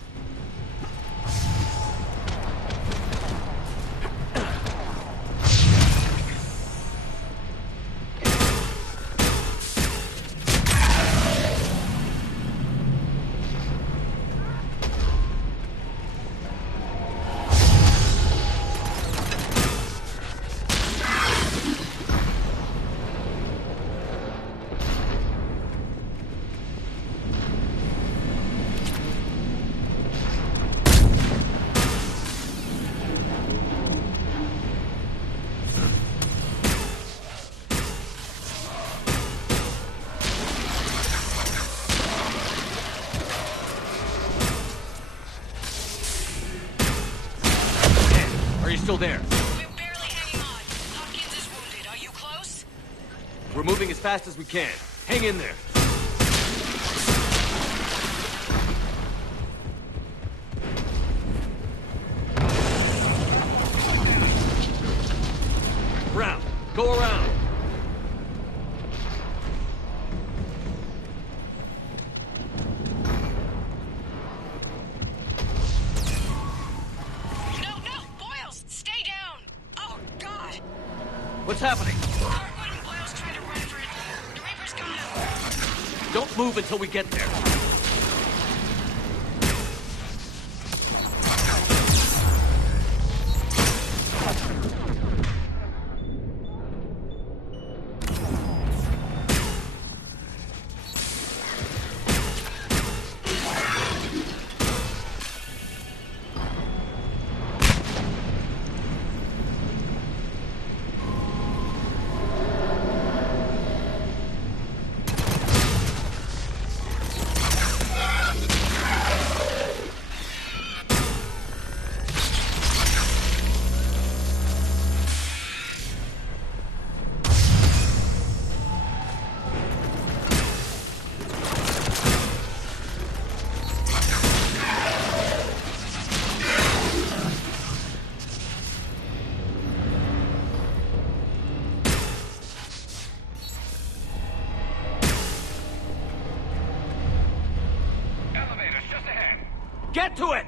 you still there? We're barely hanging on. Hopkins is wounded. Are you close? We're moving as fast as we can. Hang in there. Round. Go around. What's happening? Harwood and Boyle's trying to run for it. The Reaper's got him. Don't move until we get there. Get to it!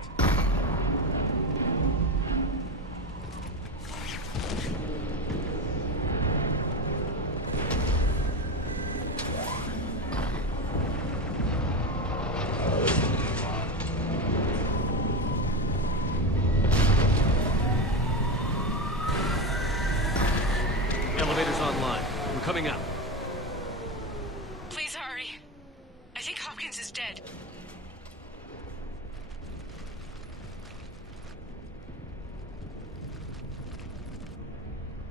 Elevator's online. We're coming up. Please hurry. I think Hopkins is dead.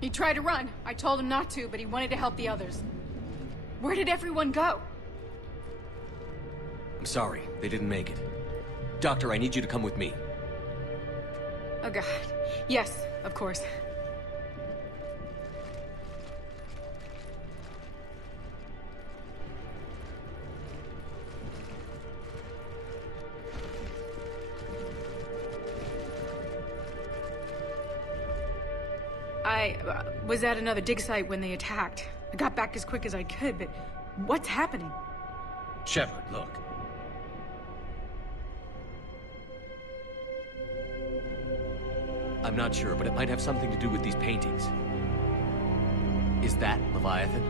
He tried to run. I told him not to, but he wanted to help the others. Where did everyone go? I'm sorry. They didn't make it. Doctor, I need you to come with me. Oh, God. Yes, of course. I was at another dig site when they attacked. I got back as quick as I could, but what's happening? Shepard, look. I'm not sure, but it might have something to do with these paintings. Is that Leviathan?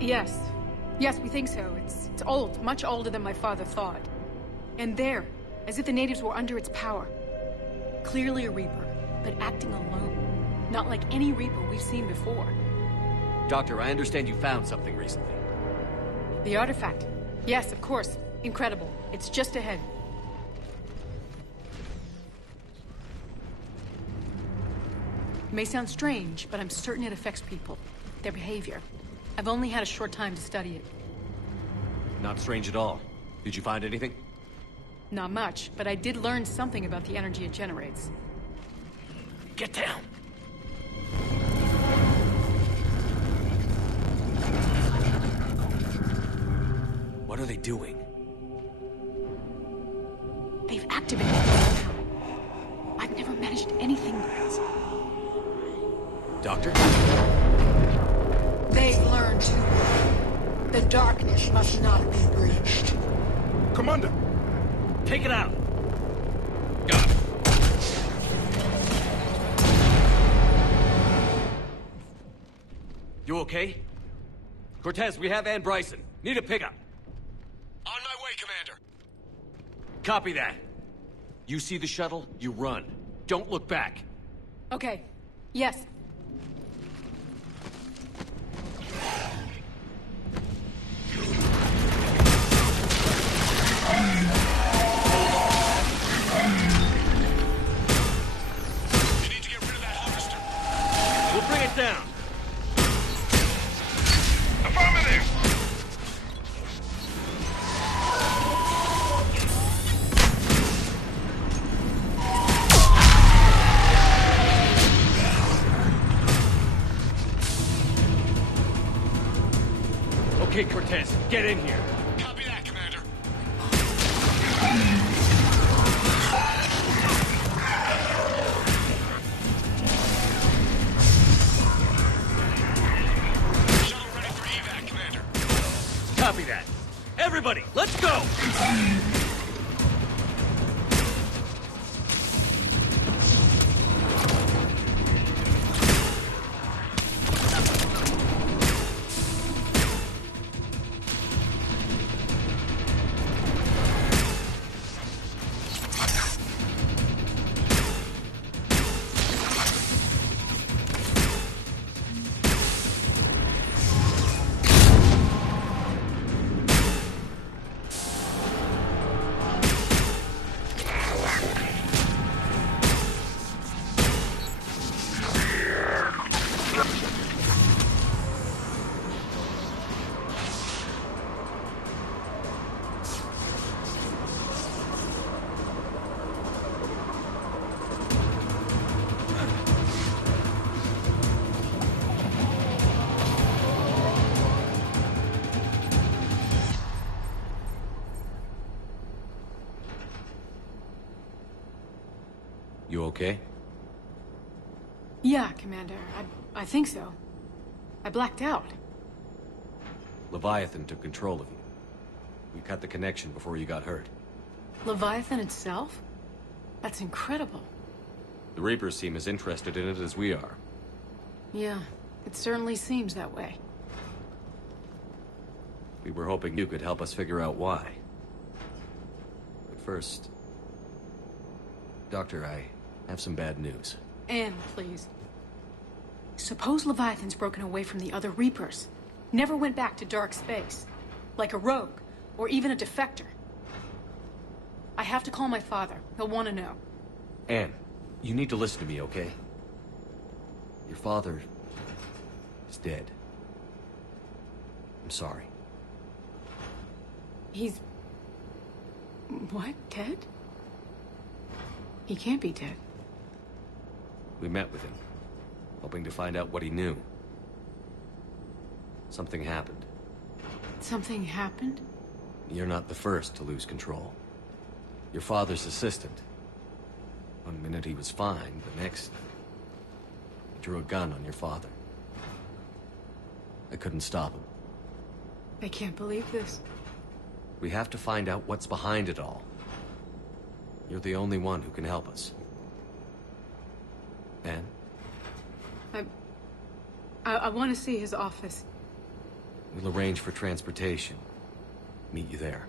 Yes. Yes, we think so. It's old, much older than my father thought. And there, as if the natives were under its power. Clearly a Reaper, but acting alone. Not like any Reaper we've seen before. Doctor, I understand you found something recently. The artifact. Yes, of course. Incredible. It's just ahead. It may sound strange, but I'm certain it affects people. Their behavior. I've only had a short time to study it. Not strange at all. Did you find anything? Not much, but I did learn something about the energy it generates. Get down! What are they doing? They've activated it. I've never managed anything. Doctor? They've learned to. The darkness must not be breached. Commander! Take it out! Got it. You okay? Cortez, we have Ann Bryson. Need a pickup. On my way, Commander. Copy that. You see the shuttle, you run. Don't look back. Okay. Yes. You need to get rid of that harvester. We'll bring it down. Affirmative! Okay, Cortez, get in here. Copy that, Commander. Shuttle ready for evac, Commander. Copy that. Everybody, let's go! You okay? Yeah, Commander. I think so. I blacked out. Leviathan took control of you. We cut the connection before you got hurt. Leviathan itself? That's incredible. The Reapers seem as interested in it as we are. Yeah, it certainly seems that way. We were hoping you could help us figure out why. But first... Doctor, I have some bad news. Anne, please. Suppose Leviathan's broken away from the other Reapers. Never went back to dark space. Like a rogue, or even a defector. I have to call my father. He'll want to know. Anne, you need to listen to me, okay? Your father... is dead. I'm sorry. He's... what? Dead? He can't be dead. We met with him, hoping to find out what he knew. Something happened. Something happened? You're not the first to lose control. Your father's assistant. One minute he was fine, the next... he drew a gun on your father. I couldn't stop him. I can't believe this. We have to find out what's behind it all. You're the only one who can help us. Anne? I want to see his office. We'll arrange for transportation. Meet you there.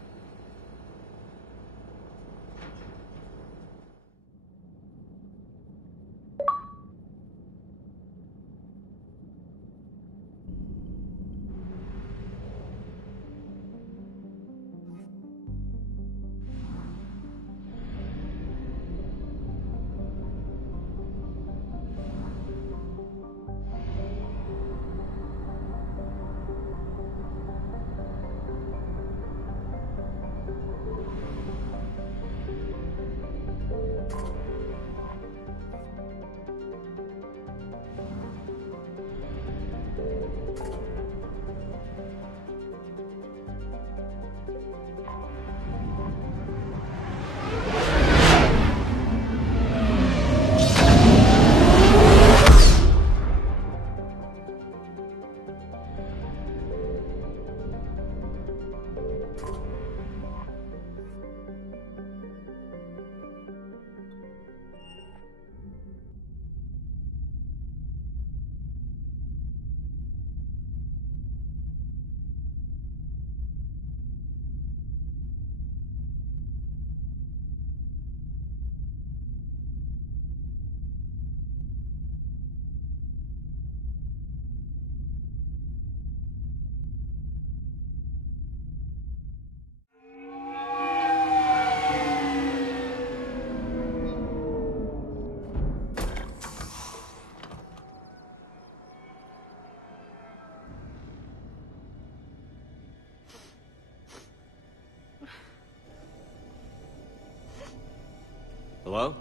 Hello?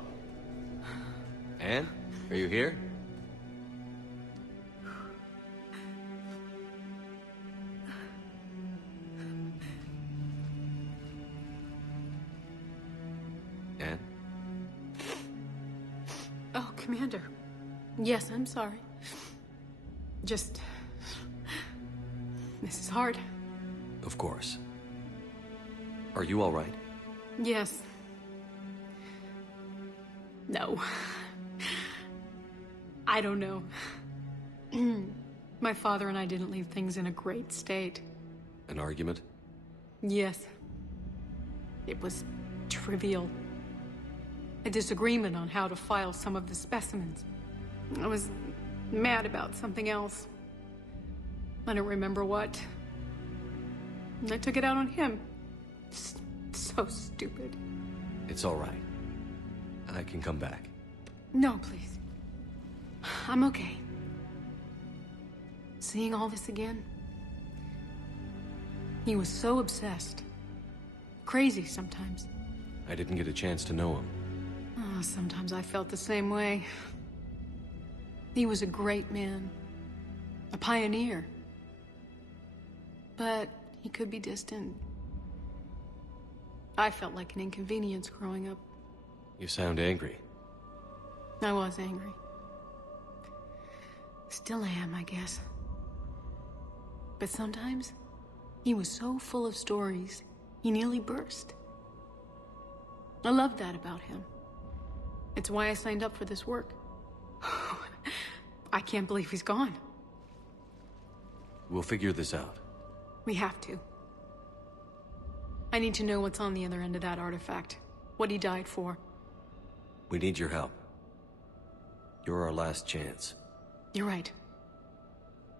Anne? Are you here? Commander. Yes, I'm sorry. Just... this is hard. Of course. Are you all right? Yes. No. I don't know. My father and I didn't leave things in a great state. An argument? Yes. It was trivial. A disagreement on how to file some of the specimens. I was mad about something else. I don't remember what. And I took it out on him. So stupid. It's all right. I can come back. No, please. I'm okay. Seeing all this again? He was so obsessed. Crazy sometimes. I didn't get a chance to know him. Oh, sometimes I felt the same way. He was a great man. A pioneer. But he could be distant. I felt like an inconvenience growing up. You sound angry. I was angry. Still am, I guess. But sometimes, he was so full of stories, he nearly burst. I loved that about him. It's why I signed up for this work. I can't believe he's gone. We'll figure this out. We have to. I need to know what's on the other end of that artifact. What he died for. We need your help. You're our last chance. You're right.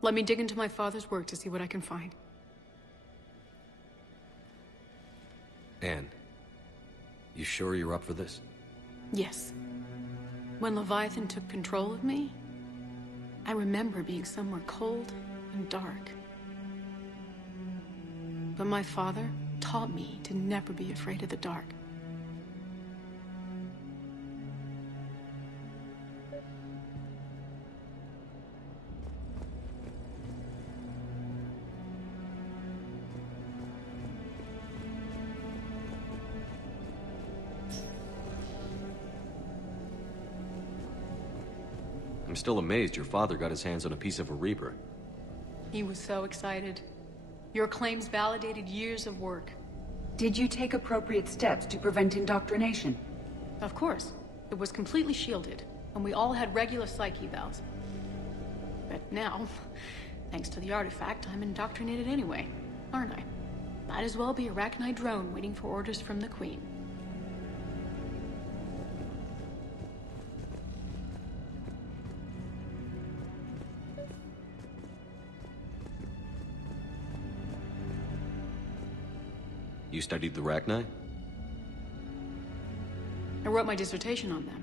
Let me dig into my father's work to see what I can find. Anne, you sure you're up for this? Yes. When Leviathan took control of me, I remember being somewhere cold and dark. But my father taught me to never be afraid of the dark. I'm still amazed your father got his hands on a piece of a Reaper. He was so excited. Your claims validated years of work. Did you take appropriate steps to prevent indoctrination? Of course. It was completely shielded, and we all had regular psych evals. But now, thanks to the artifact, I'm indoctrinated anyway, aren't I? Might as well be a Arachnite drone waiting for orders from the Queen. You studied the Arachnite? I wrote my dissertation on them.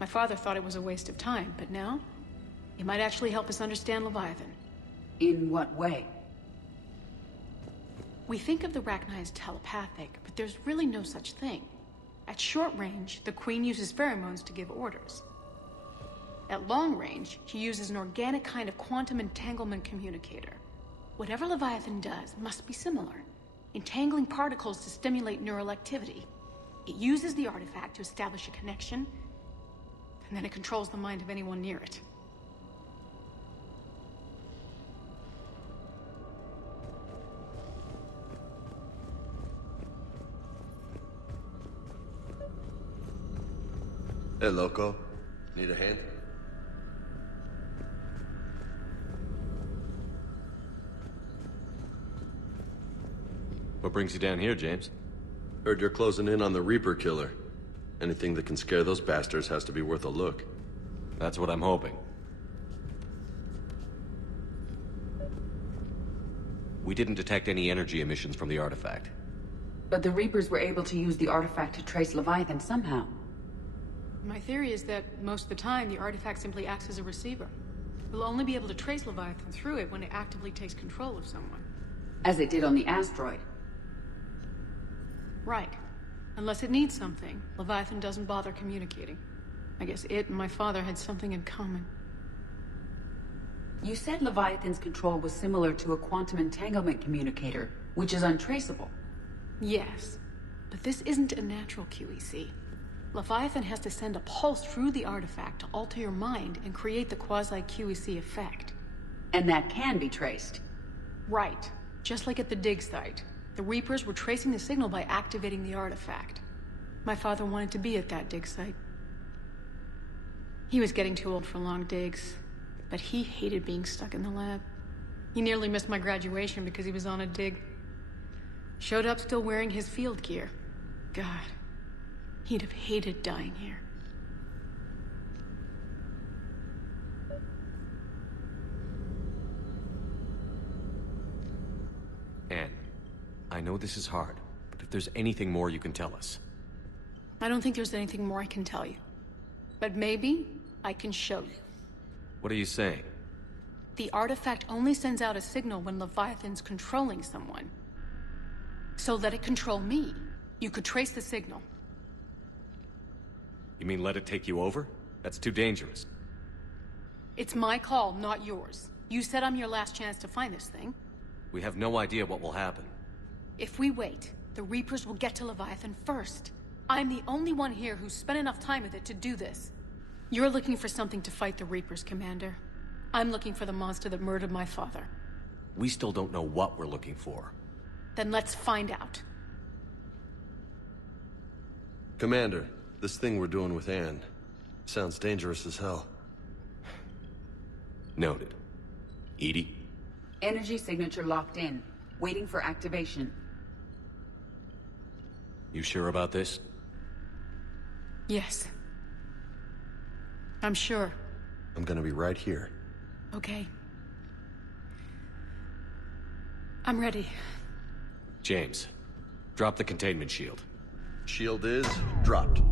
My father thought it was a waste of time, but now, it might actually help us understand Leviathan. In what way? We think of the Arachnite as telepathic, but there's really no such thing. At short range, the Queen uses pheromones to give orders. At long range, she uses an organic kind of quantum entanglement communicator. Whatever Leviathan does must be similar. Entangling particles to stimulate neural activity. It uses the artifact to establish a connection, and then it controls the mind of anyone near it. Hey, Loco. Need a hand? What brings you down here, James? Heard you're closing in on the Reaper killer. Anything that can scare those bastards has to be worth a look. That's what I'm hoping. We didn't detect any energy emissions from the artifact. But the Reapers were able to use the artifact to trace Leviathan somehow. My theory is that most of the time, the artifact simply acts as a receiver. We'll only be able to trace Leviathan through it when it actively takes control of someone. As it did on the asteroid. Right. Unless it needs something, Leviathan doesn't bother communicating. I guess it and my father had something in common. You said Leviathan's control was similar to a quantum entanglement communicator, which is untraceable. Yes. But this isn't a natural QEC. Leviathan has to send a pulse through the artifact to alter your mind and create the quasi-QEC effect. And that can be traced. Right. Just like at the dig site. The Reapers were tracing the signal by activating the artifact. My father wanted to be at that dig site. He was getting too old for long digs, but he hated being stuck in the lab. He nearly missed my graduation because he was on a dig. Showed up still wearing his field gear. God, he'd have hated dying here. Anne, I know this is hard, but if there's anything more you can tell us. I don't think there's anything more I can tell you. But maybe I can show you. What are you saying? The artifact only sends out a signal when Leviathan's controlling someone. So let it control me. You could trace the signal. You mean let it take you over? That's too dangerous. It's my call, not yours. You said I'm your last chance to find this thing. We have no idea what will happen. If we wait, the Reapers will get to Leviathan first. I'm the only one here who's spent enough time with it to do this. You're looking for something to fight the Reapers, Commander. I'm looking for the monster that murdered my father. We still don't know what we're looking for. Then let's find out. Commander, this thing we're doing with Anne sounds dangerous as hell. Noted. Edie? Energy signature locked in. Waiting for activation. You sure about this? Yes. I'm sure. I'm gonna be right here. Okay. I'm ready. James, drop the containment shield. Shield is dropped.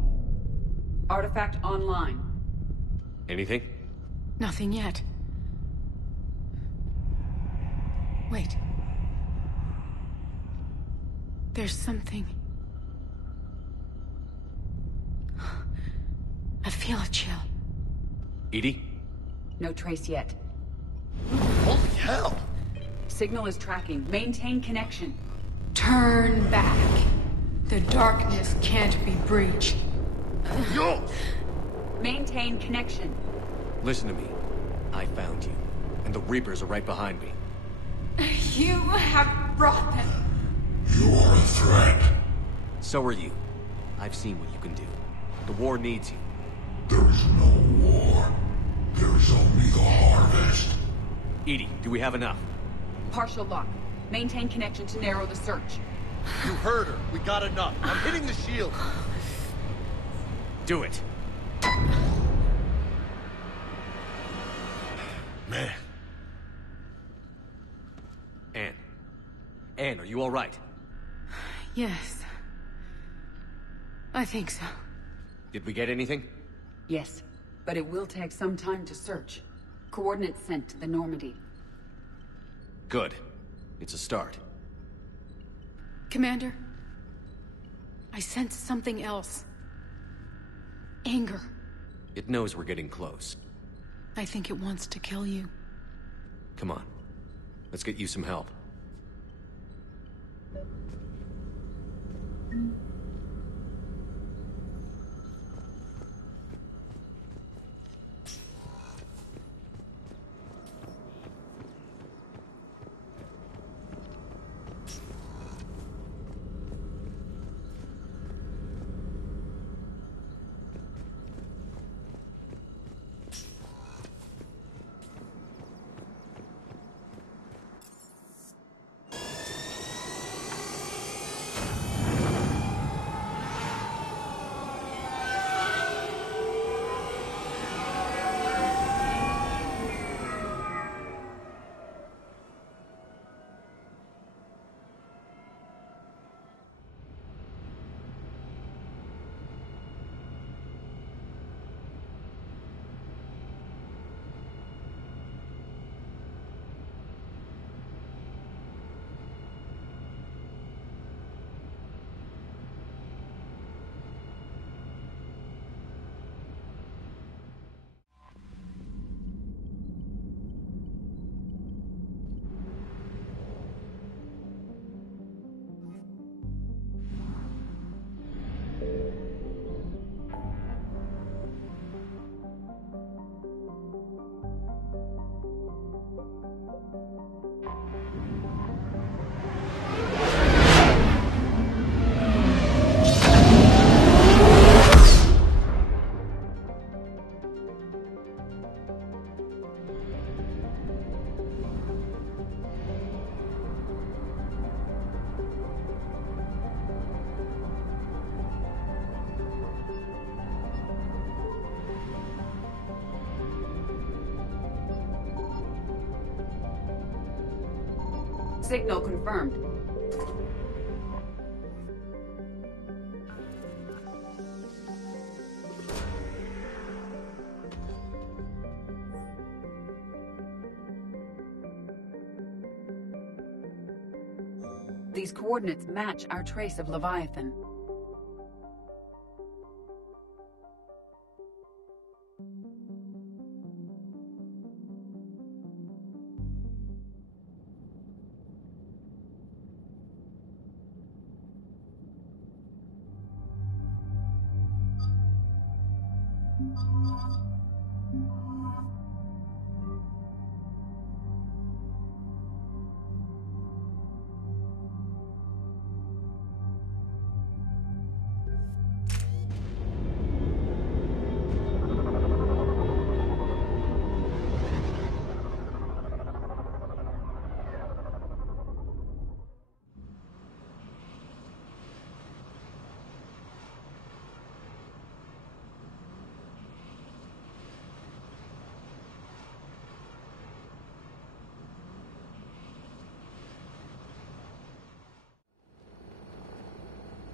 Artifact online. Anything? Nothing yet. Wait. There's something. I feel a chill. Edie? No trace yet. Holy hell! Signal is tracking. Maintain connection. Turn back. The darkness can't be breached. Yo! Maintain connection. Listen to me. I found you, and the Reapers are right behind me. You have brought them. You are a threat. So are you. I've seen what you can do. The war needs you. There is no war. There is only the harvest. Edie, do we have enough? Partial lock. Maintain connection to narrow the search. You heard her. We got enough. I'm hitting the shield. Do it. Man. Anne. Anne, are you all right? Yes. I think so. Did we get anything? Yes, but it will take some time to search. Coordinates sent to the Normandy. Good. It's a start. Commander, I sense something else. Anger. It knows we're getting close. I think it wants to kill you. Come on. Let's get you some help. Signal confirmed. These coordinates match our trace of Leviathan.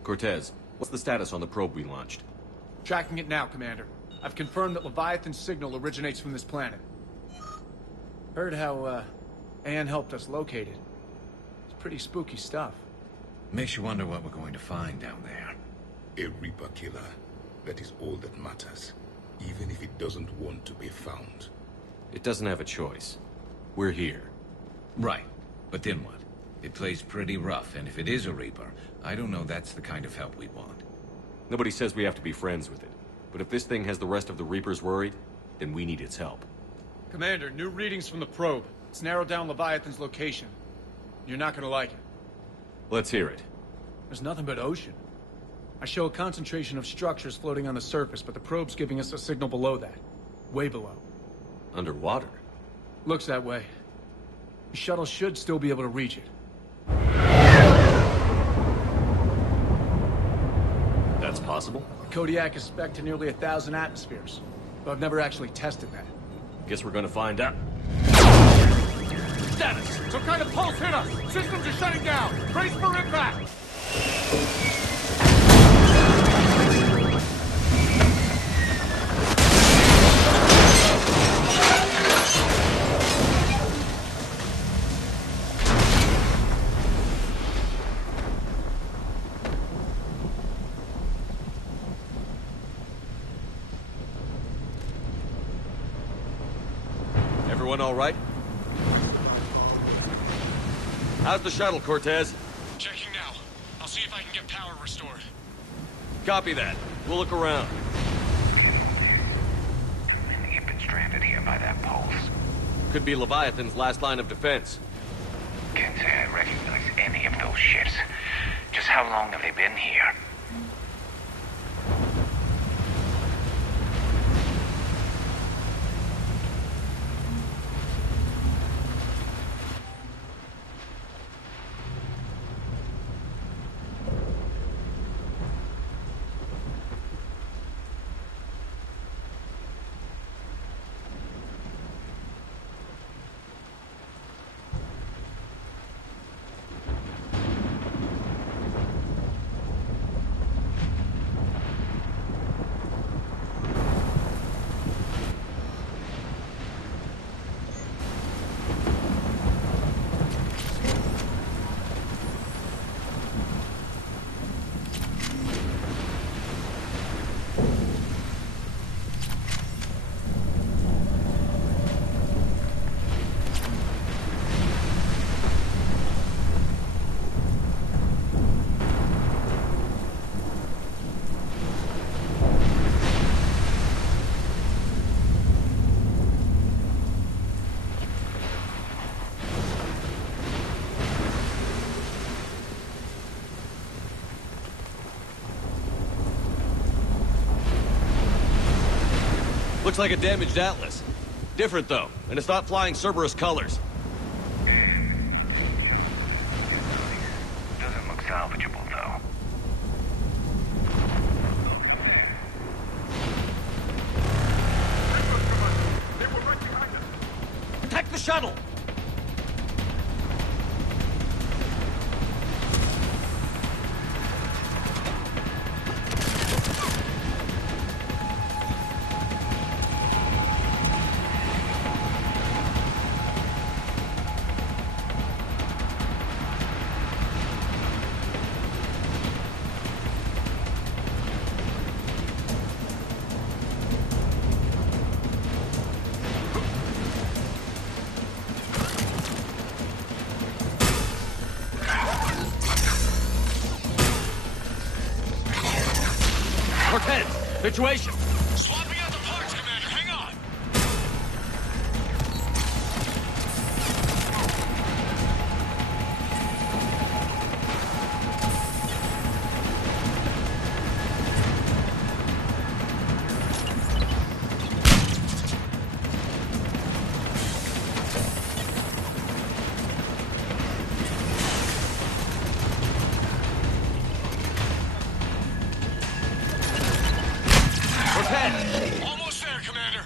Cortez, what's the status on the probe we launched? Tracking it now, Commander. I've confirmed that Leviathan's signal originates from this planet. Heard how, Anne helped us locate it. It's pretty spooky stuff. Makes you wonder what we're going to find down there. A Reaper killer. That is all that matters. Even if it doesn't want to be found. It doesn't have a choice. We're here. Right. But then what? It plays pretty rough, and if it is a Reaper, I don't know that's the kind of help we want. Nobody says we have to be friends with it. But if this thing has the rest of the Reapers worried, then we need its help. Commander, new readings from the probe. It's narrowed down Leviathan's location. You're not gonna like it. Let's hear it. There's nothing but ocean. I show a concentration of structures floating on the surface, but the probe's giving us a signal below that. Way below. Underwater? Looks that way. The shuttle should still be able to reach it. That's possible? The Kodiak is spec'd to nearly 1,000 atmospheres, but I've never actually tested that. Guess we're gonna find out. Status! Some kind of pulse hit us! Systems are shutting down! Brace for impact! Everyone all right? How's the shuttle, Cortez? Checking now. I'll see if I can get power restored. Copy that. We'll look around. I think you've been stranded here by that pulse. Could be Leviathan's last line of defense. Can't say I recognize any of those ships. Just how long have they been here? Looks like a damaged Atlas. Different, though, and it's not flying Cerberus colors. Doesn't look salvageable, though. Protect the shuttle! Situation! Swapping out the parts, Commander. Hang on. Almost there, Commander.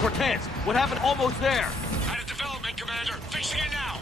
Cortez, what happened almost there? Out of development, Commander. Fixing it now.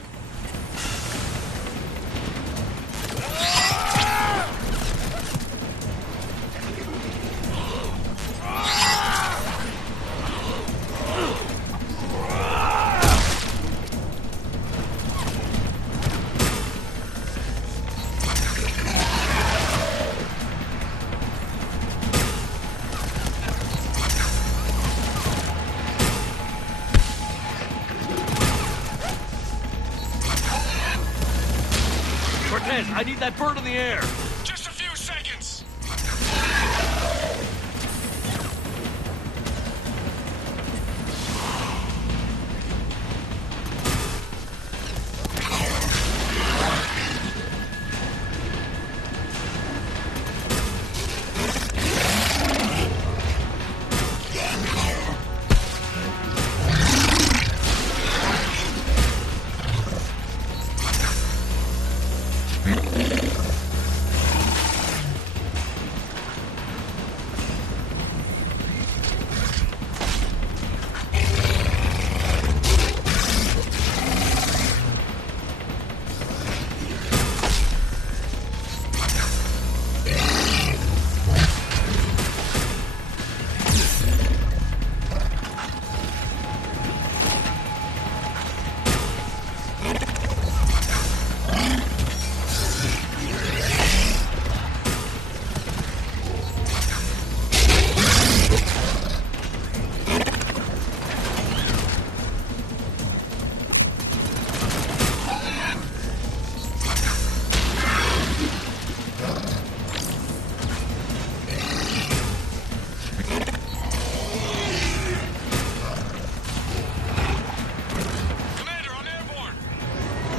Cortez, I need that bird in the air! Just a few seconds.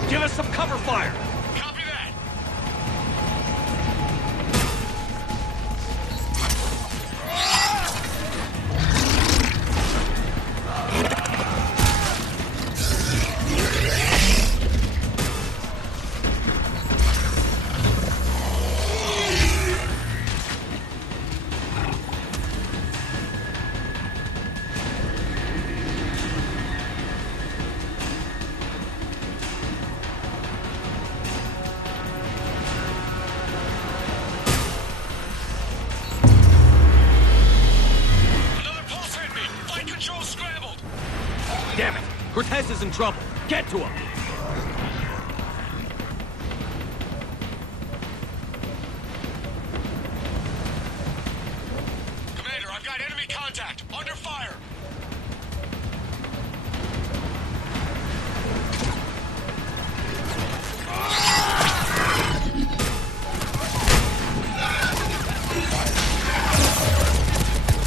Give us some cover fire! Copy that. Damn it! Cortez is in trouble! Get to him! Commander, I've got enemy contact. Under fire.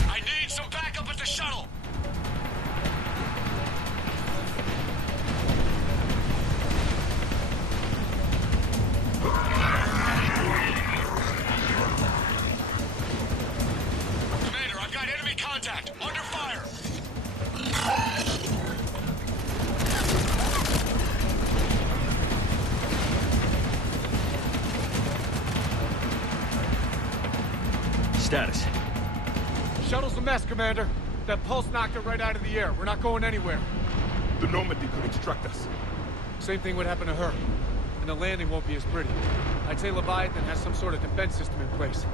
I need some backup at the shuttle. Commander, I've got enemy contact. Under fire. Status. Shuttle's a mess, Commander. That pulse knocked it right out of the air. We're not going anywhere. The Normandy could extract us. Same thing would happen to her. And the landing won't be as pretty. I'd say Leviathan has some sort of defense system in place.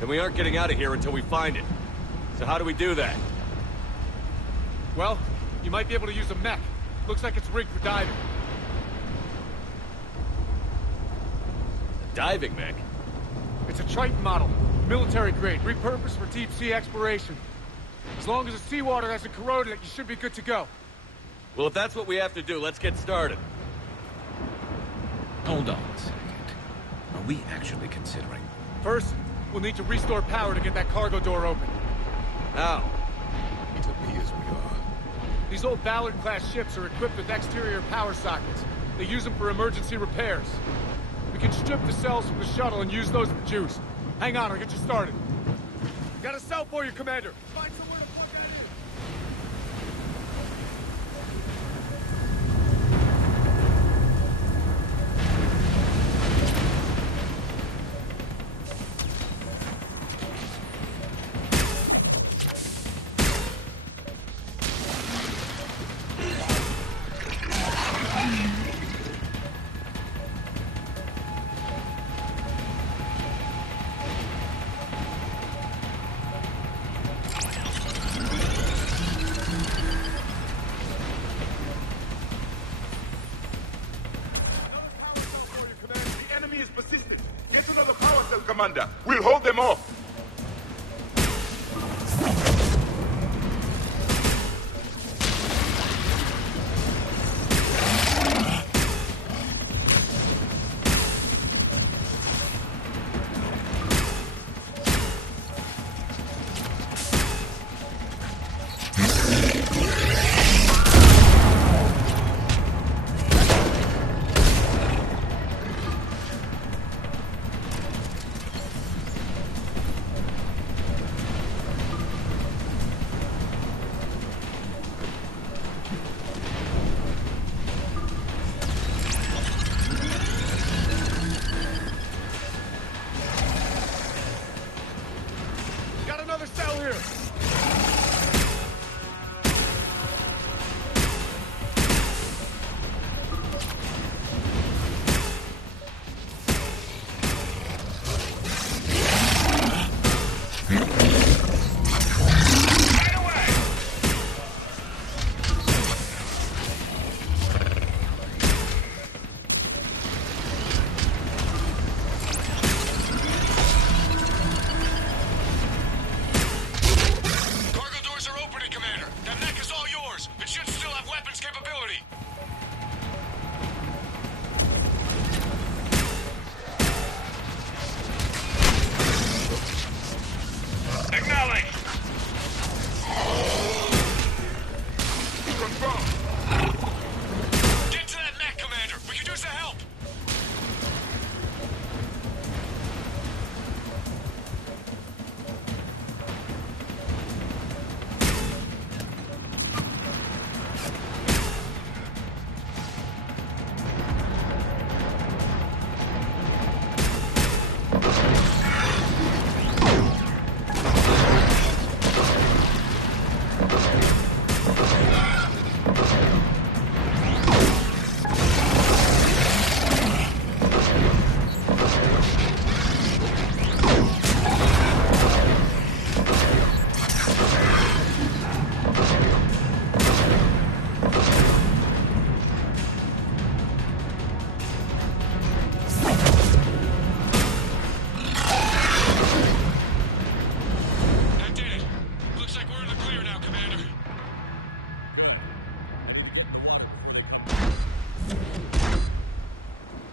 And we aren't getting out of here until we find it. So how do we do that? Well, you might be able to use a mech. Looks like it's rigged for diving. A diving mech? It's a Triton model. Military grade, repurposed for deep sea exploration. As long as the seawater hasn't corroded it, you should be good to go. Well, if that's what we have to do, let's get started. Hold on a second. Are we actually considering? First, we'll need to restore power to get that cargo door open. How? It appears we are. These old Ballard-class ships are equipped with exterior power sockets. They use them for emergency repairs. We can strip the cells from the shuttle and use those for juice. Hang on, I'll get you started. Got a cell for you, Commander. Find somewhere to plug that in. Commander, we'll hold them off.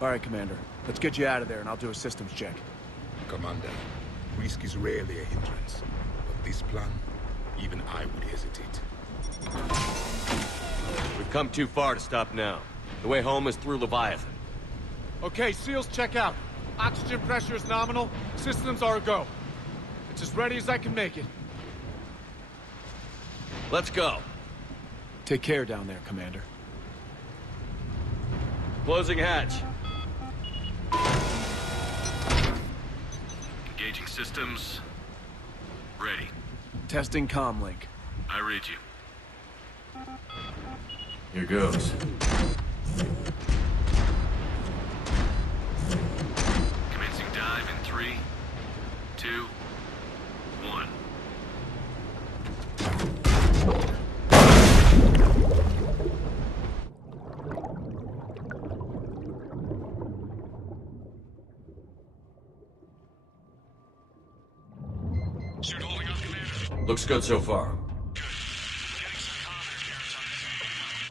All right, Commander. Let's get you out of there, and I'll do a systems check. Commander, risk is rarely a hindrance. But this plan, even I would hesitate. We've come too far to stop now. The way home is through Leviathan. Okay, SEALs check out. Oxygen pressure is nominal. Systems are a go. It's as ready as I can make it. Let's go. Take care down there, Commander. Closing hatch. Engaging systems. Ready. Testing comlink. I read you. Here goes. Commencing dive in 3, 2, 1. Suit holding up, Commander. Looks good so far.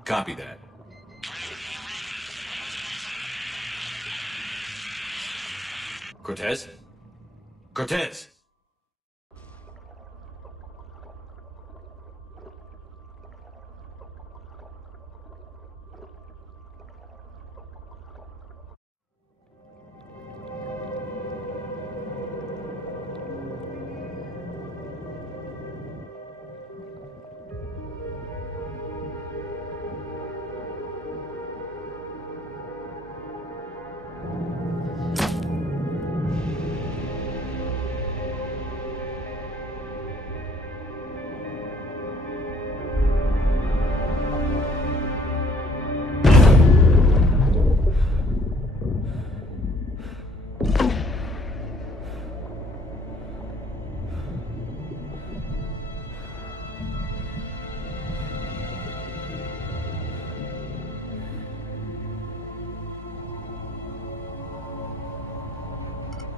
Copy that. Cortez? Cortez!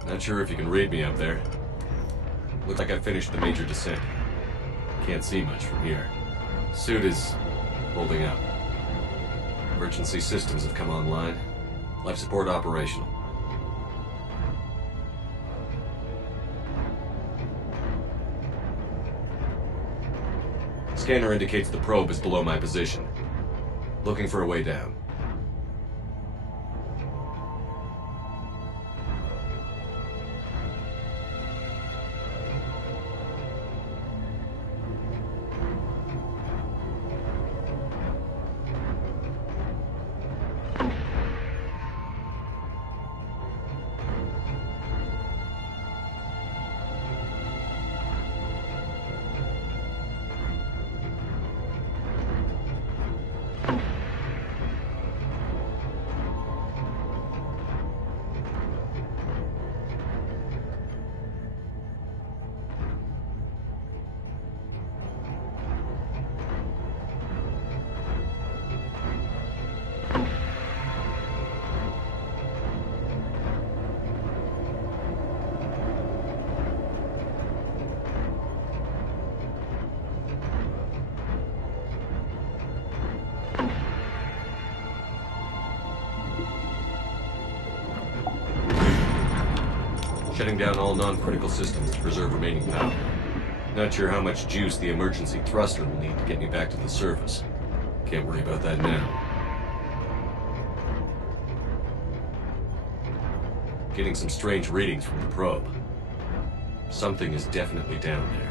Not sure if you can read me up there. Looks like I finished the major descent. Can't see much from here. Suit is holding up. Emergency systems have come online. Life support operational. Scanner indicates the probe is below my position. Looking for a way down. Shutting down all non-critical systems to preserve remaining power. Not sure how much juice the emergency thruster will need to get me back to the surface. Can't worry about that now. Getting some strange readings from the probe. Something is definitely down there.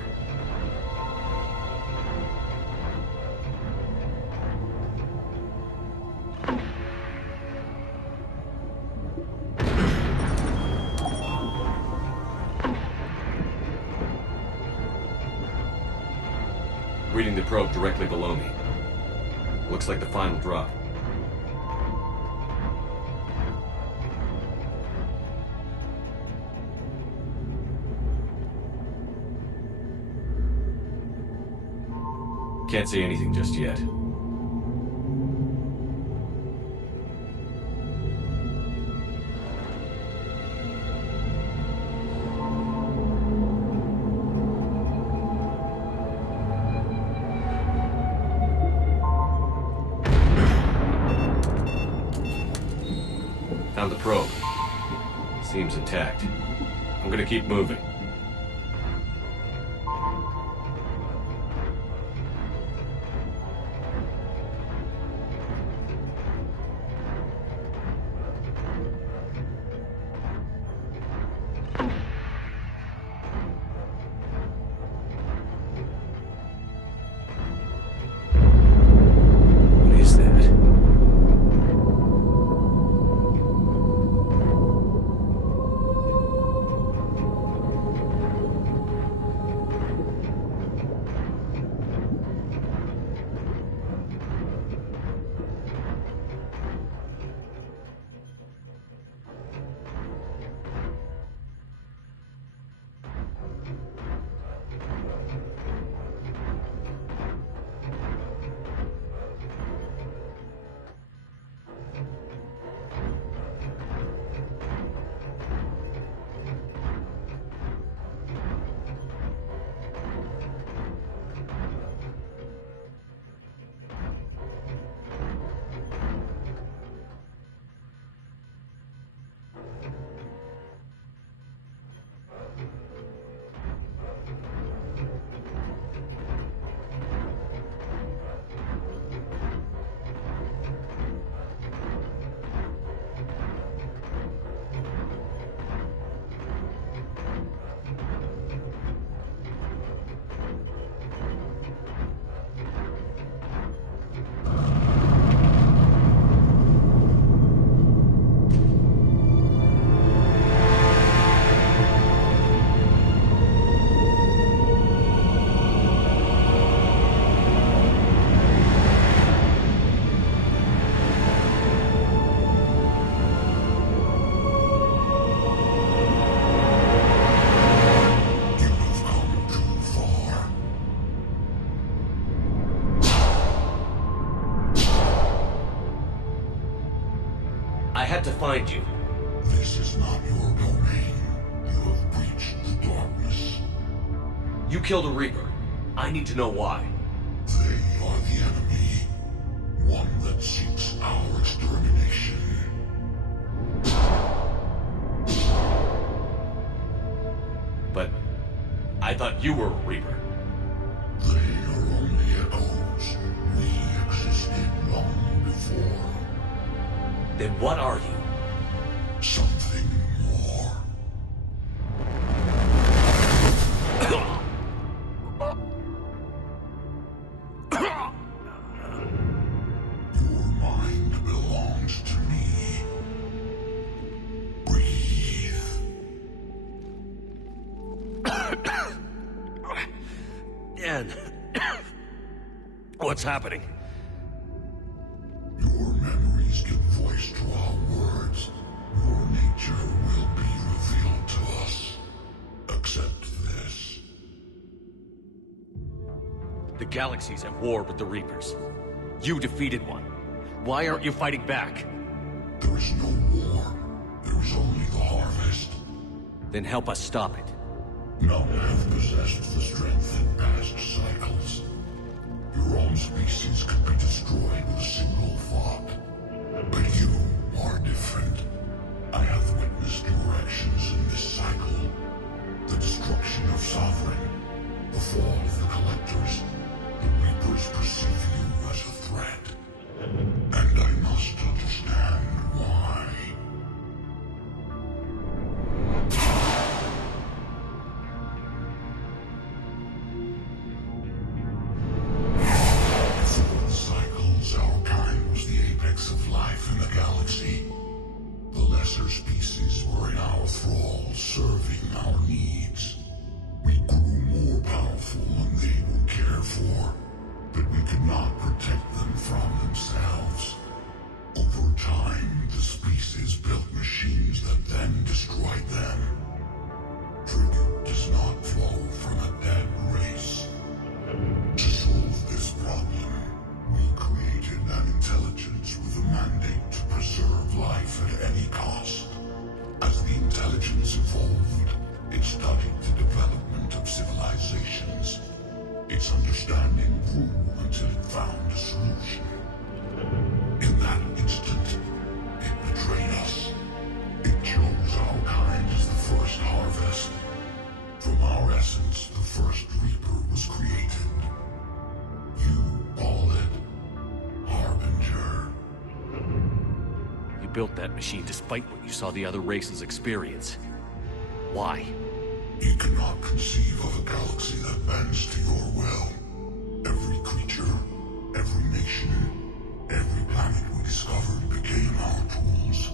Reading the probe directly below me. Looks like the final drop. Can't see anything just yet. Found the probe. Seems intact. I'm gonna keep moving. What is that? had to find you. This is not your domain. You have breached the darkness. You killed a Reaper. I need to know why. They are the enemy. One that seeks our extermination. But I thought you were a Reaper. They are only echoes. We existed long before. Then what are you? Something more. Your mind belongs to me. Breathe. Dan, what's happening? Your memories give voice to our words. Your nature will be revealed to us. Accept this. The galaxy's at war with the Reapers. You defeated one. Why aren't you fighting back? There is no war. There is only the harvest. Then help us stop it. None have possessed the strength in past cycles. Your own species could be destroyed with a single thought. But you are different. I have witnessed your actions in this cycle. The destruction of Sovereign, the fall of the Collectors. The Reapers perceive you as a threat. And I must understand why. Before the cycles, our kind was the apex of life in the galaxy. The lesser species were in our thrall, serving our needs. We grew more powerful than they were cared for, but we could not protect them from themselves. Over time, the species built machines that then destroyed them. Tribute does not flow from a dead race. To solve this problem, we created an intelligence with a mandate to preserve life at any cost. As the intelligence evolved, it studied the development of civilizations. Its understanding grew until it found a solution. In that instant, it betrayed us. It chose our kind as the first harvest. From our essence, the first Reaper was created. You call it Harbinger. You built that machine despite what you saw the other races experience. Why? You cannot conceive of a galaxy that bends to your will. Every creature, every nation, every planet we discovered became our tools.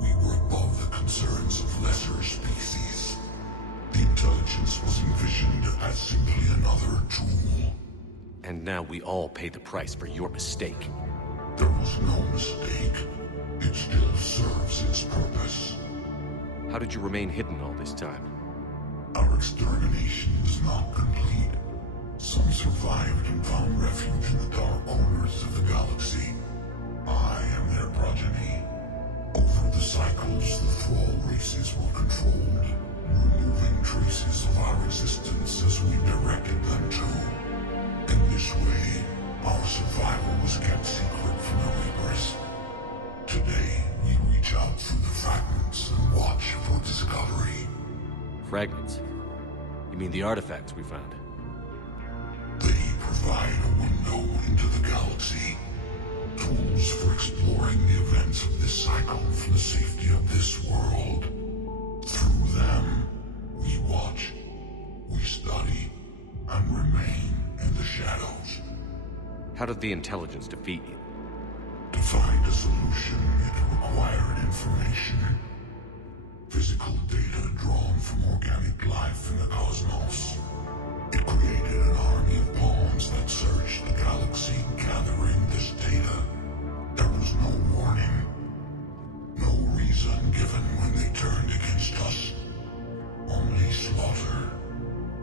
We were above the concerns of lesser species. The intelligence was envisioned as simply another tool. And now we all pay the price for your mistake. There was no mistake. It still serves its purpose. How did you remain hidden all this time? Our extermination is not complete. Some survived and found refuge in the dark corners of the galaxy. I am their progeny. Over the cycles, the thrall races were controlled, removing traces of our existence as we directed them to. In this way, our survival was kept secret from the Reapers. Today, we reach out through the fragments and watch for discovery. Fragments? You mean the artifacts we found? They provide a window into the galaxy. Tools for exploring the events of this cycle from the safety of this world. Through them, we watch, we study, and remain in the shadows. How did the intelligence defeat you? To find a solution, it required information. Physical data drawn from organic life in the cosmos. It created an army of pawns that searched the galaxy, gathering this data. There was no warning. No reason given when they turned against us. Only slaughter.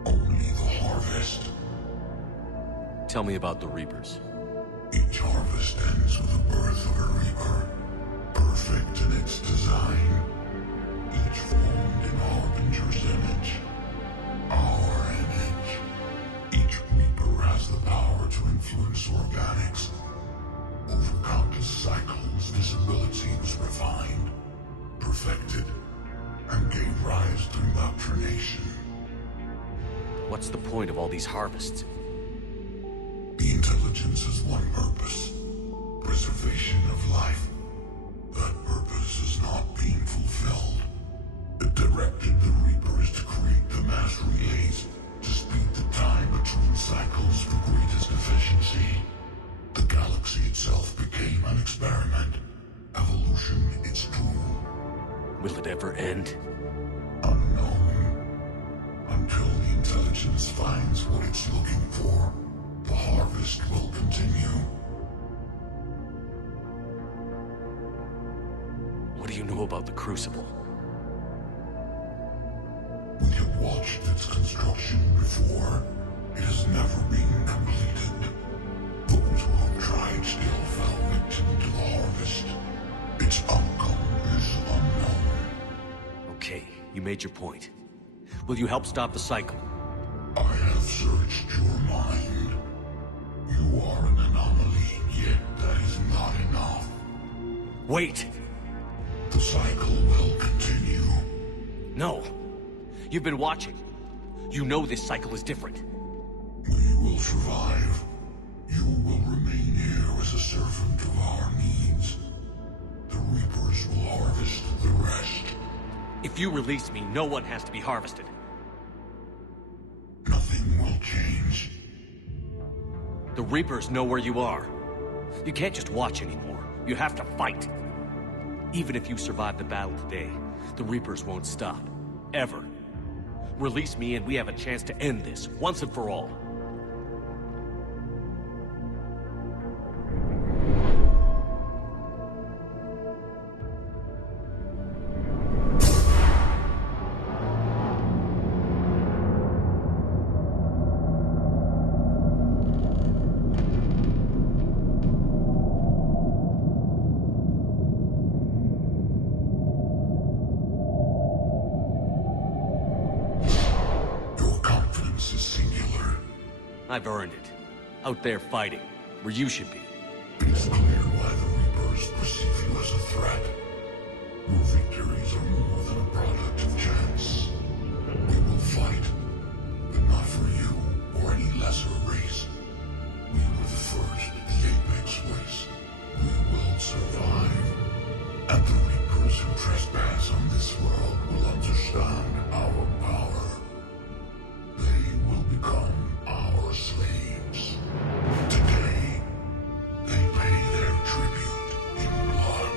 Only the harvest. Tell me about the Reapers. Each harvest ends with the birth of a Reaper. perfect in its design, each formed in Harbinger's image, our image. Each Reaper has the power to influence organics. Over countless cycles, this ability was refined, perfected, and gave rise to indoctrination. What's the point of all these harvests? The intelligence has one purpose: preservation of life. That purpose is not being fulfilled. It directed the Reapers to create the mass relays to speed the time between cycles for greatest efficiency. The galaxy itself became an experiment. Evolution its tool. Will it ever end? Unknown. Until the intelligence finds what it's looking for, the harvest will continue. What do you know about the Crucible? We have watched its construction before. It has never been completed. Those who have tried still fell victim to the harvest. Its outcome is unknown. Okay, you made your point. Will you help stop the cycle? I have searched your mind. You are an anomaly, yet that is not enough. Wait! The cycle will continue. No. You've been watching. You know this cycle is different. We will survive. You will remain here as a servant of our needs. The Reapers will harvest the rest. If you release me, no one has to be harvested. Nothing will change. The Reapers know where you are. You can't just watch anymore. You have to fight. Even if you survive the battle today, the Reapers won't stop. Ever. Release me and we have a chance to end this, once and for all. I've earned it. Out there fighting, where you should be. It's clear why the Reapers perceive you as a threat. Your victories are more than a product of chance. We will fight, but not for you or any lesser race. We were the first, the Apex race. We will survive. And the Reapers who trespass on this world will understand our power. They will become our slaves. Today, they pay their tribute in blood.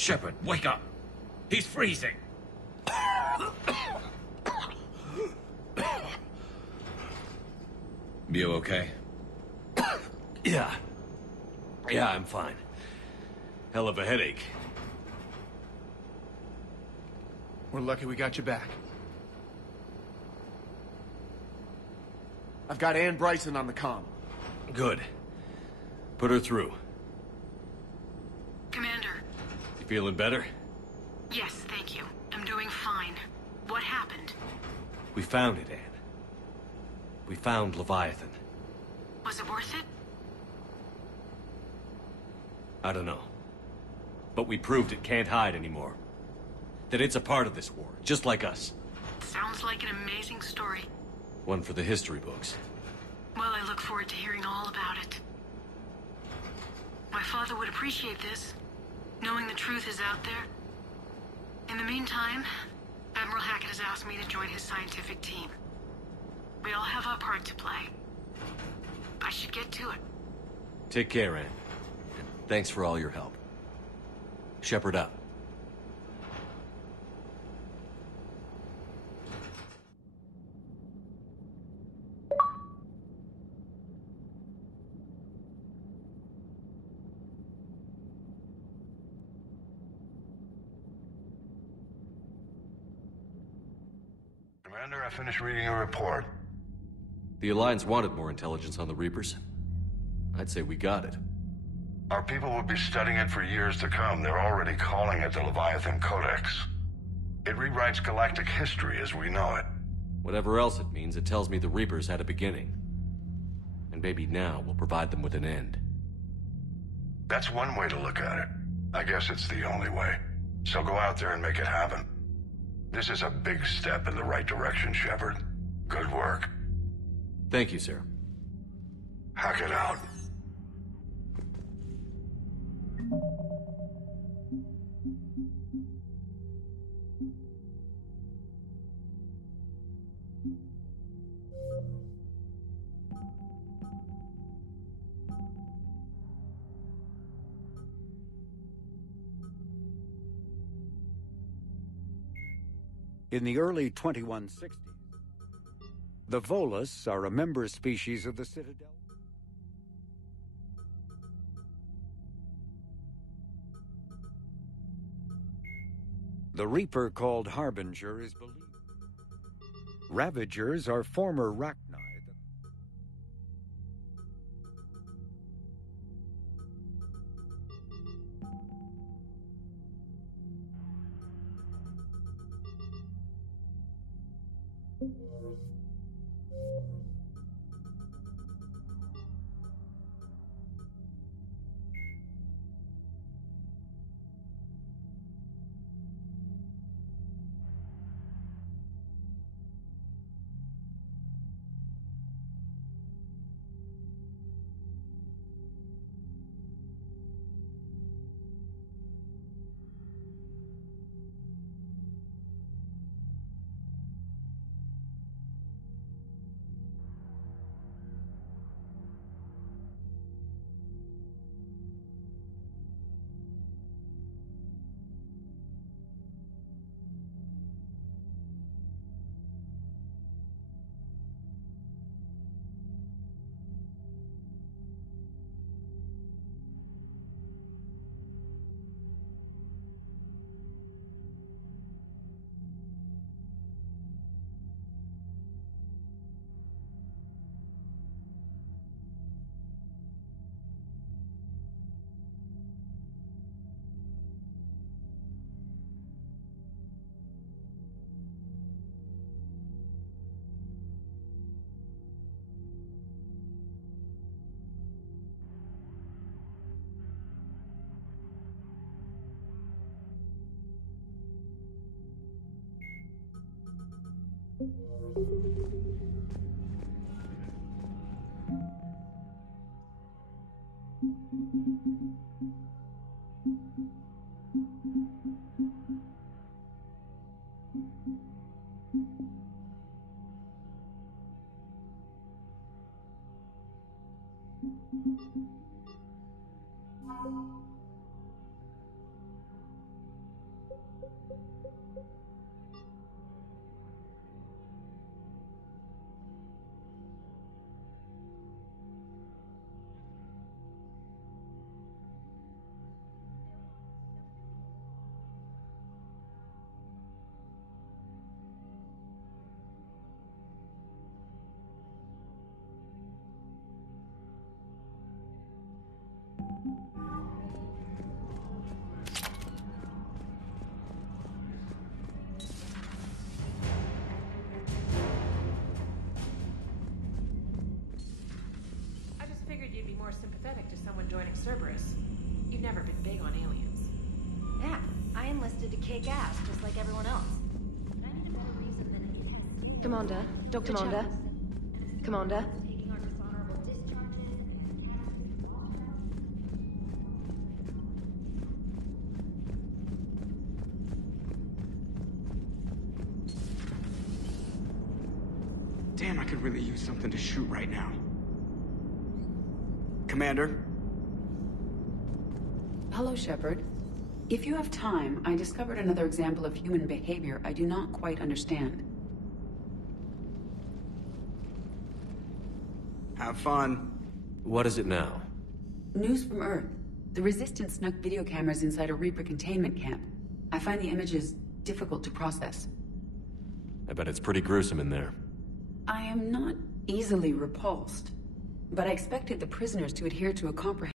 Shepard, wake up! He's freezing! You okay? Yeah. Yeah, I'm fine. Hell of a headache. We're lucky we got you back. I've got Ann Bryson on the comm. Good. Put her through. Commander. You feeling better? Yes, thank you. I'm doing fine. What happened? We found it, Anne. We found Leviathan. Was it worth it? I don't know. But we proved it can't hide anymore. That it's a part of this war, just like us. Sounds like an amazing story. One for the history books. Well, I look forward to hearing all about it. My father would appreciate this, knowing the truth is out there. In the meantime, Admiral Hackett has asked me to join his scientific team. We all have our part to play. I should get to it. Take care, Anne. And thanks for all your help. Shepard up. Commander, I finished reading your report. The Alliance wanted more intelligence on the Reapers. I'd say we got it. Our people will be studying it for years to come. They're already calling it the Leviathan Codex. It rewrites galactic history as we know it. Whatever else it means, it tells me the Reapers had a beginning. And maybe now we'll provide them with an end. That's one way to look at it. I guess it's the only way. So go out there and make it happen. This is a big step in the right direction, Shepard. Good work. Thank you, sir. Hack it out. In the early 2160s, the Volus are a member species of the Citadel. The Reaper called Harbinger is believed. Ravagers are former Rachni. sympathetic to someone joining Cerberus. You've never been big on aliens. Yeah, I enlisted to kick ass, just like everyone else. But I need a better reason than any... Commander, Dr. Commander. Commander. Taking our dishonorable discharges and Damn, I could really use something to shoot right now. Commander? Hello, Shepard. If you have time, I discovered another example of human behavior I do not quite understand. Have fun. What is it now? News from Earth. The Resistance snuck video cameras inside a Reaper containment camp. I find the images difficult to process. I bet it's pretty gruesome in there. I am not easily repulsed, but I expected the prisoners to adhere to a comprehensive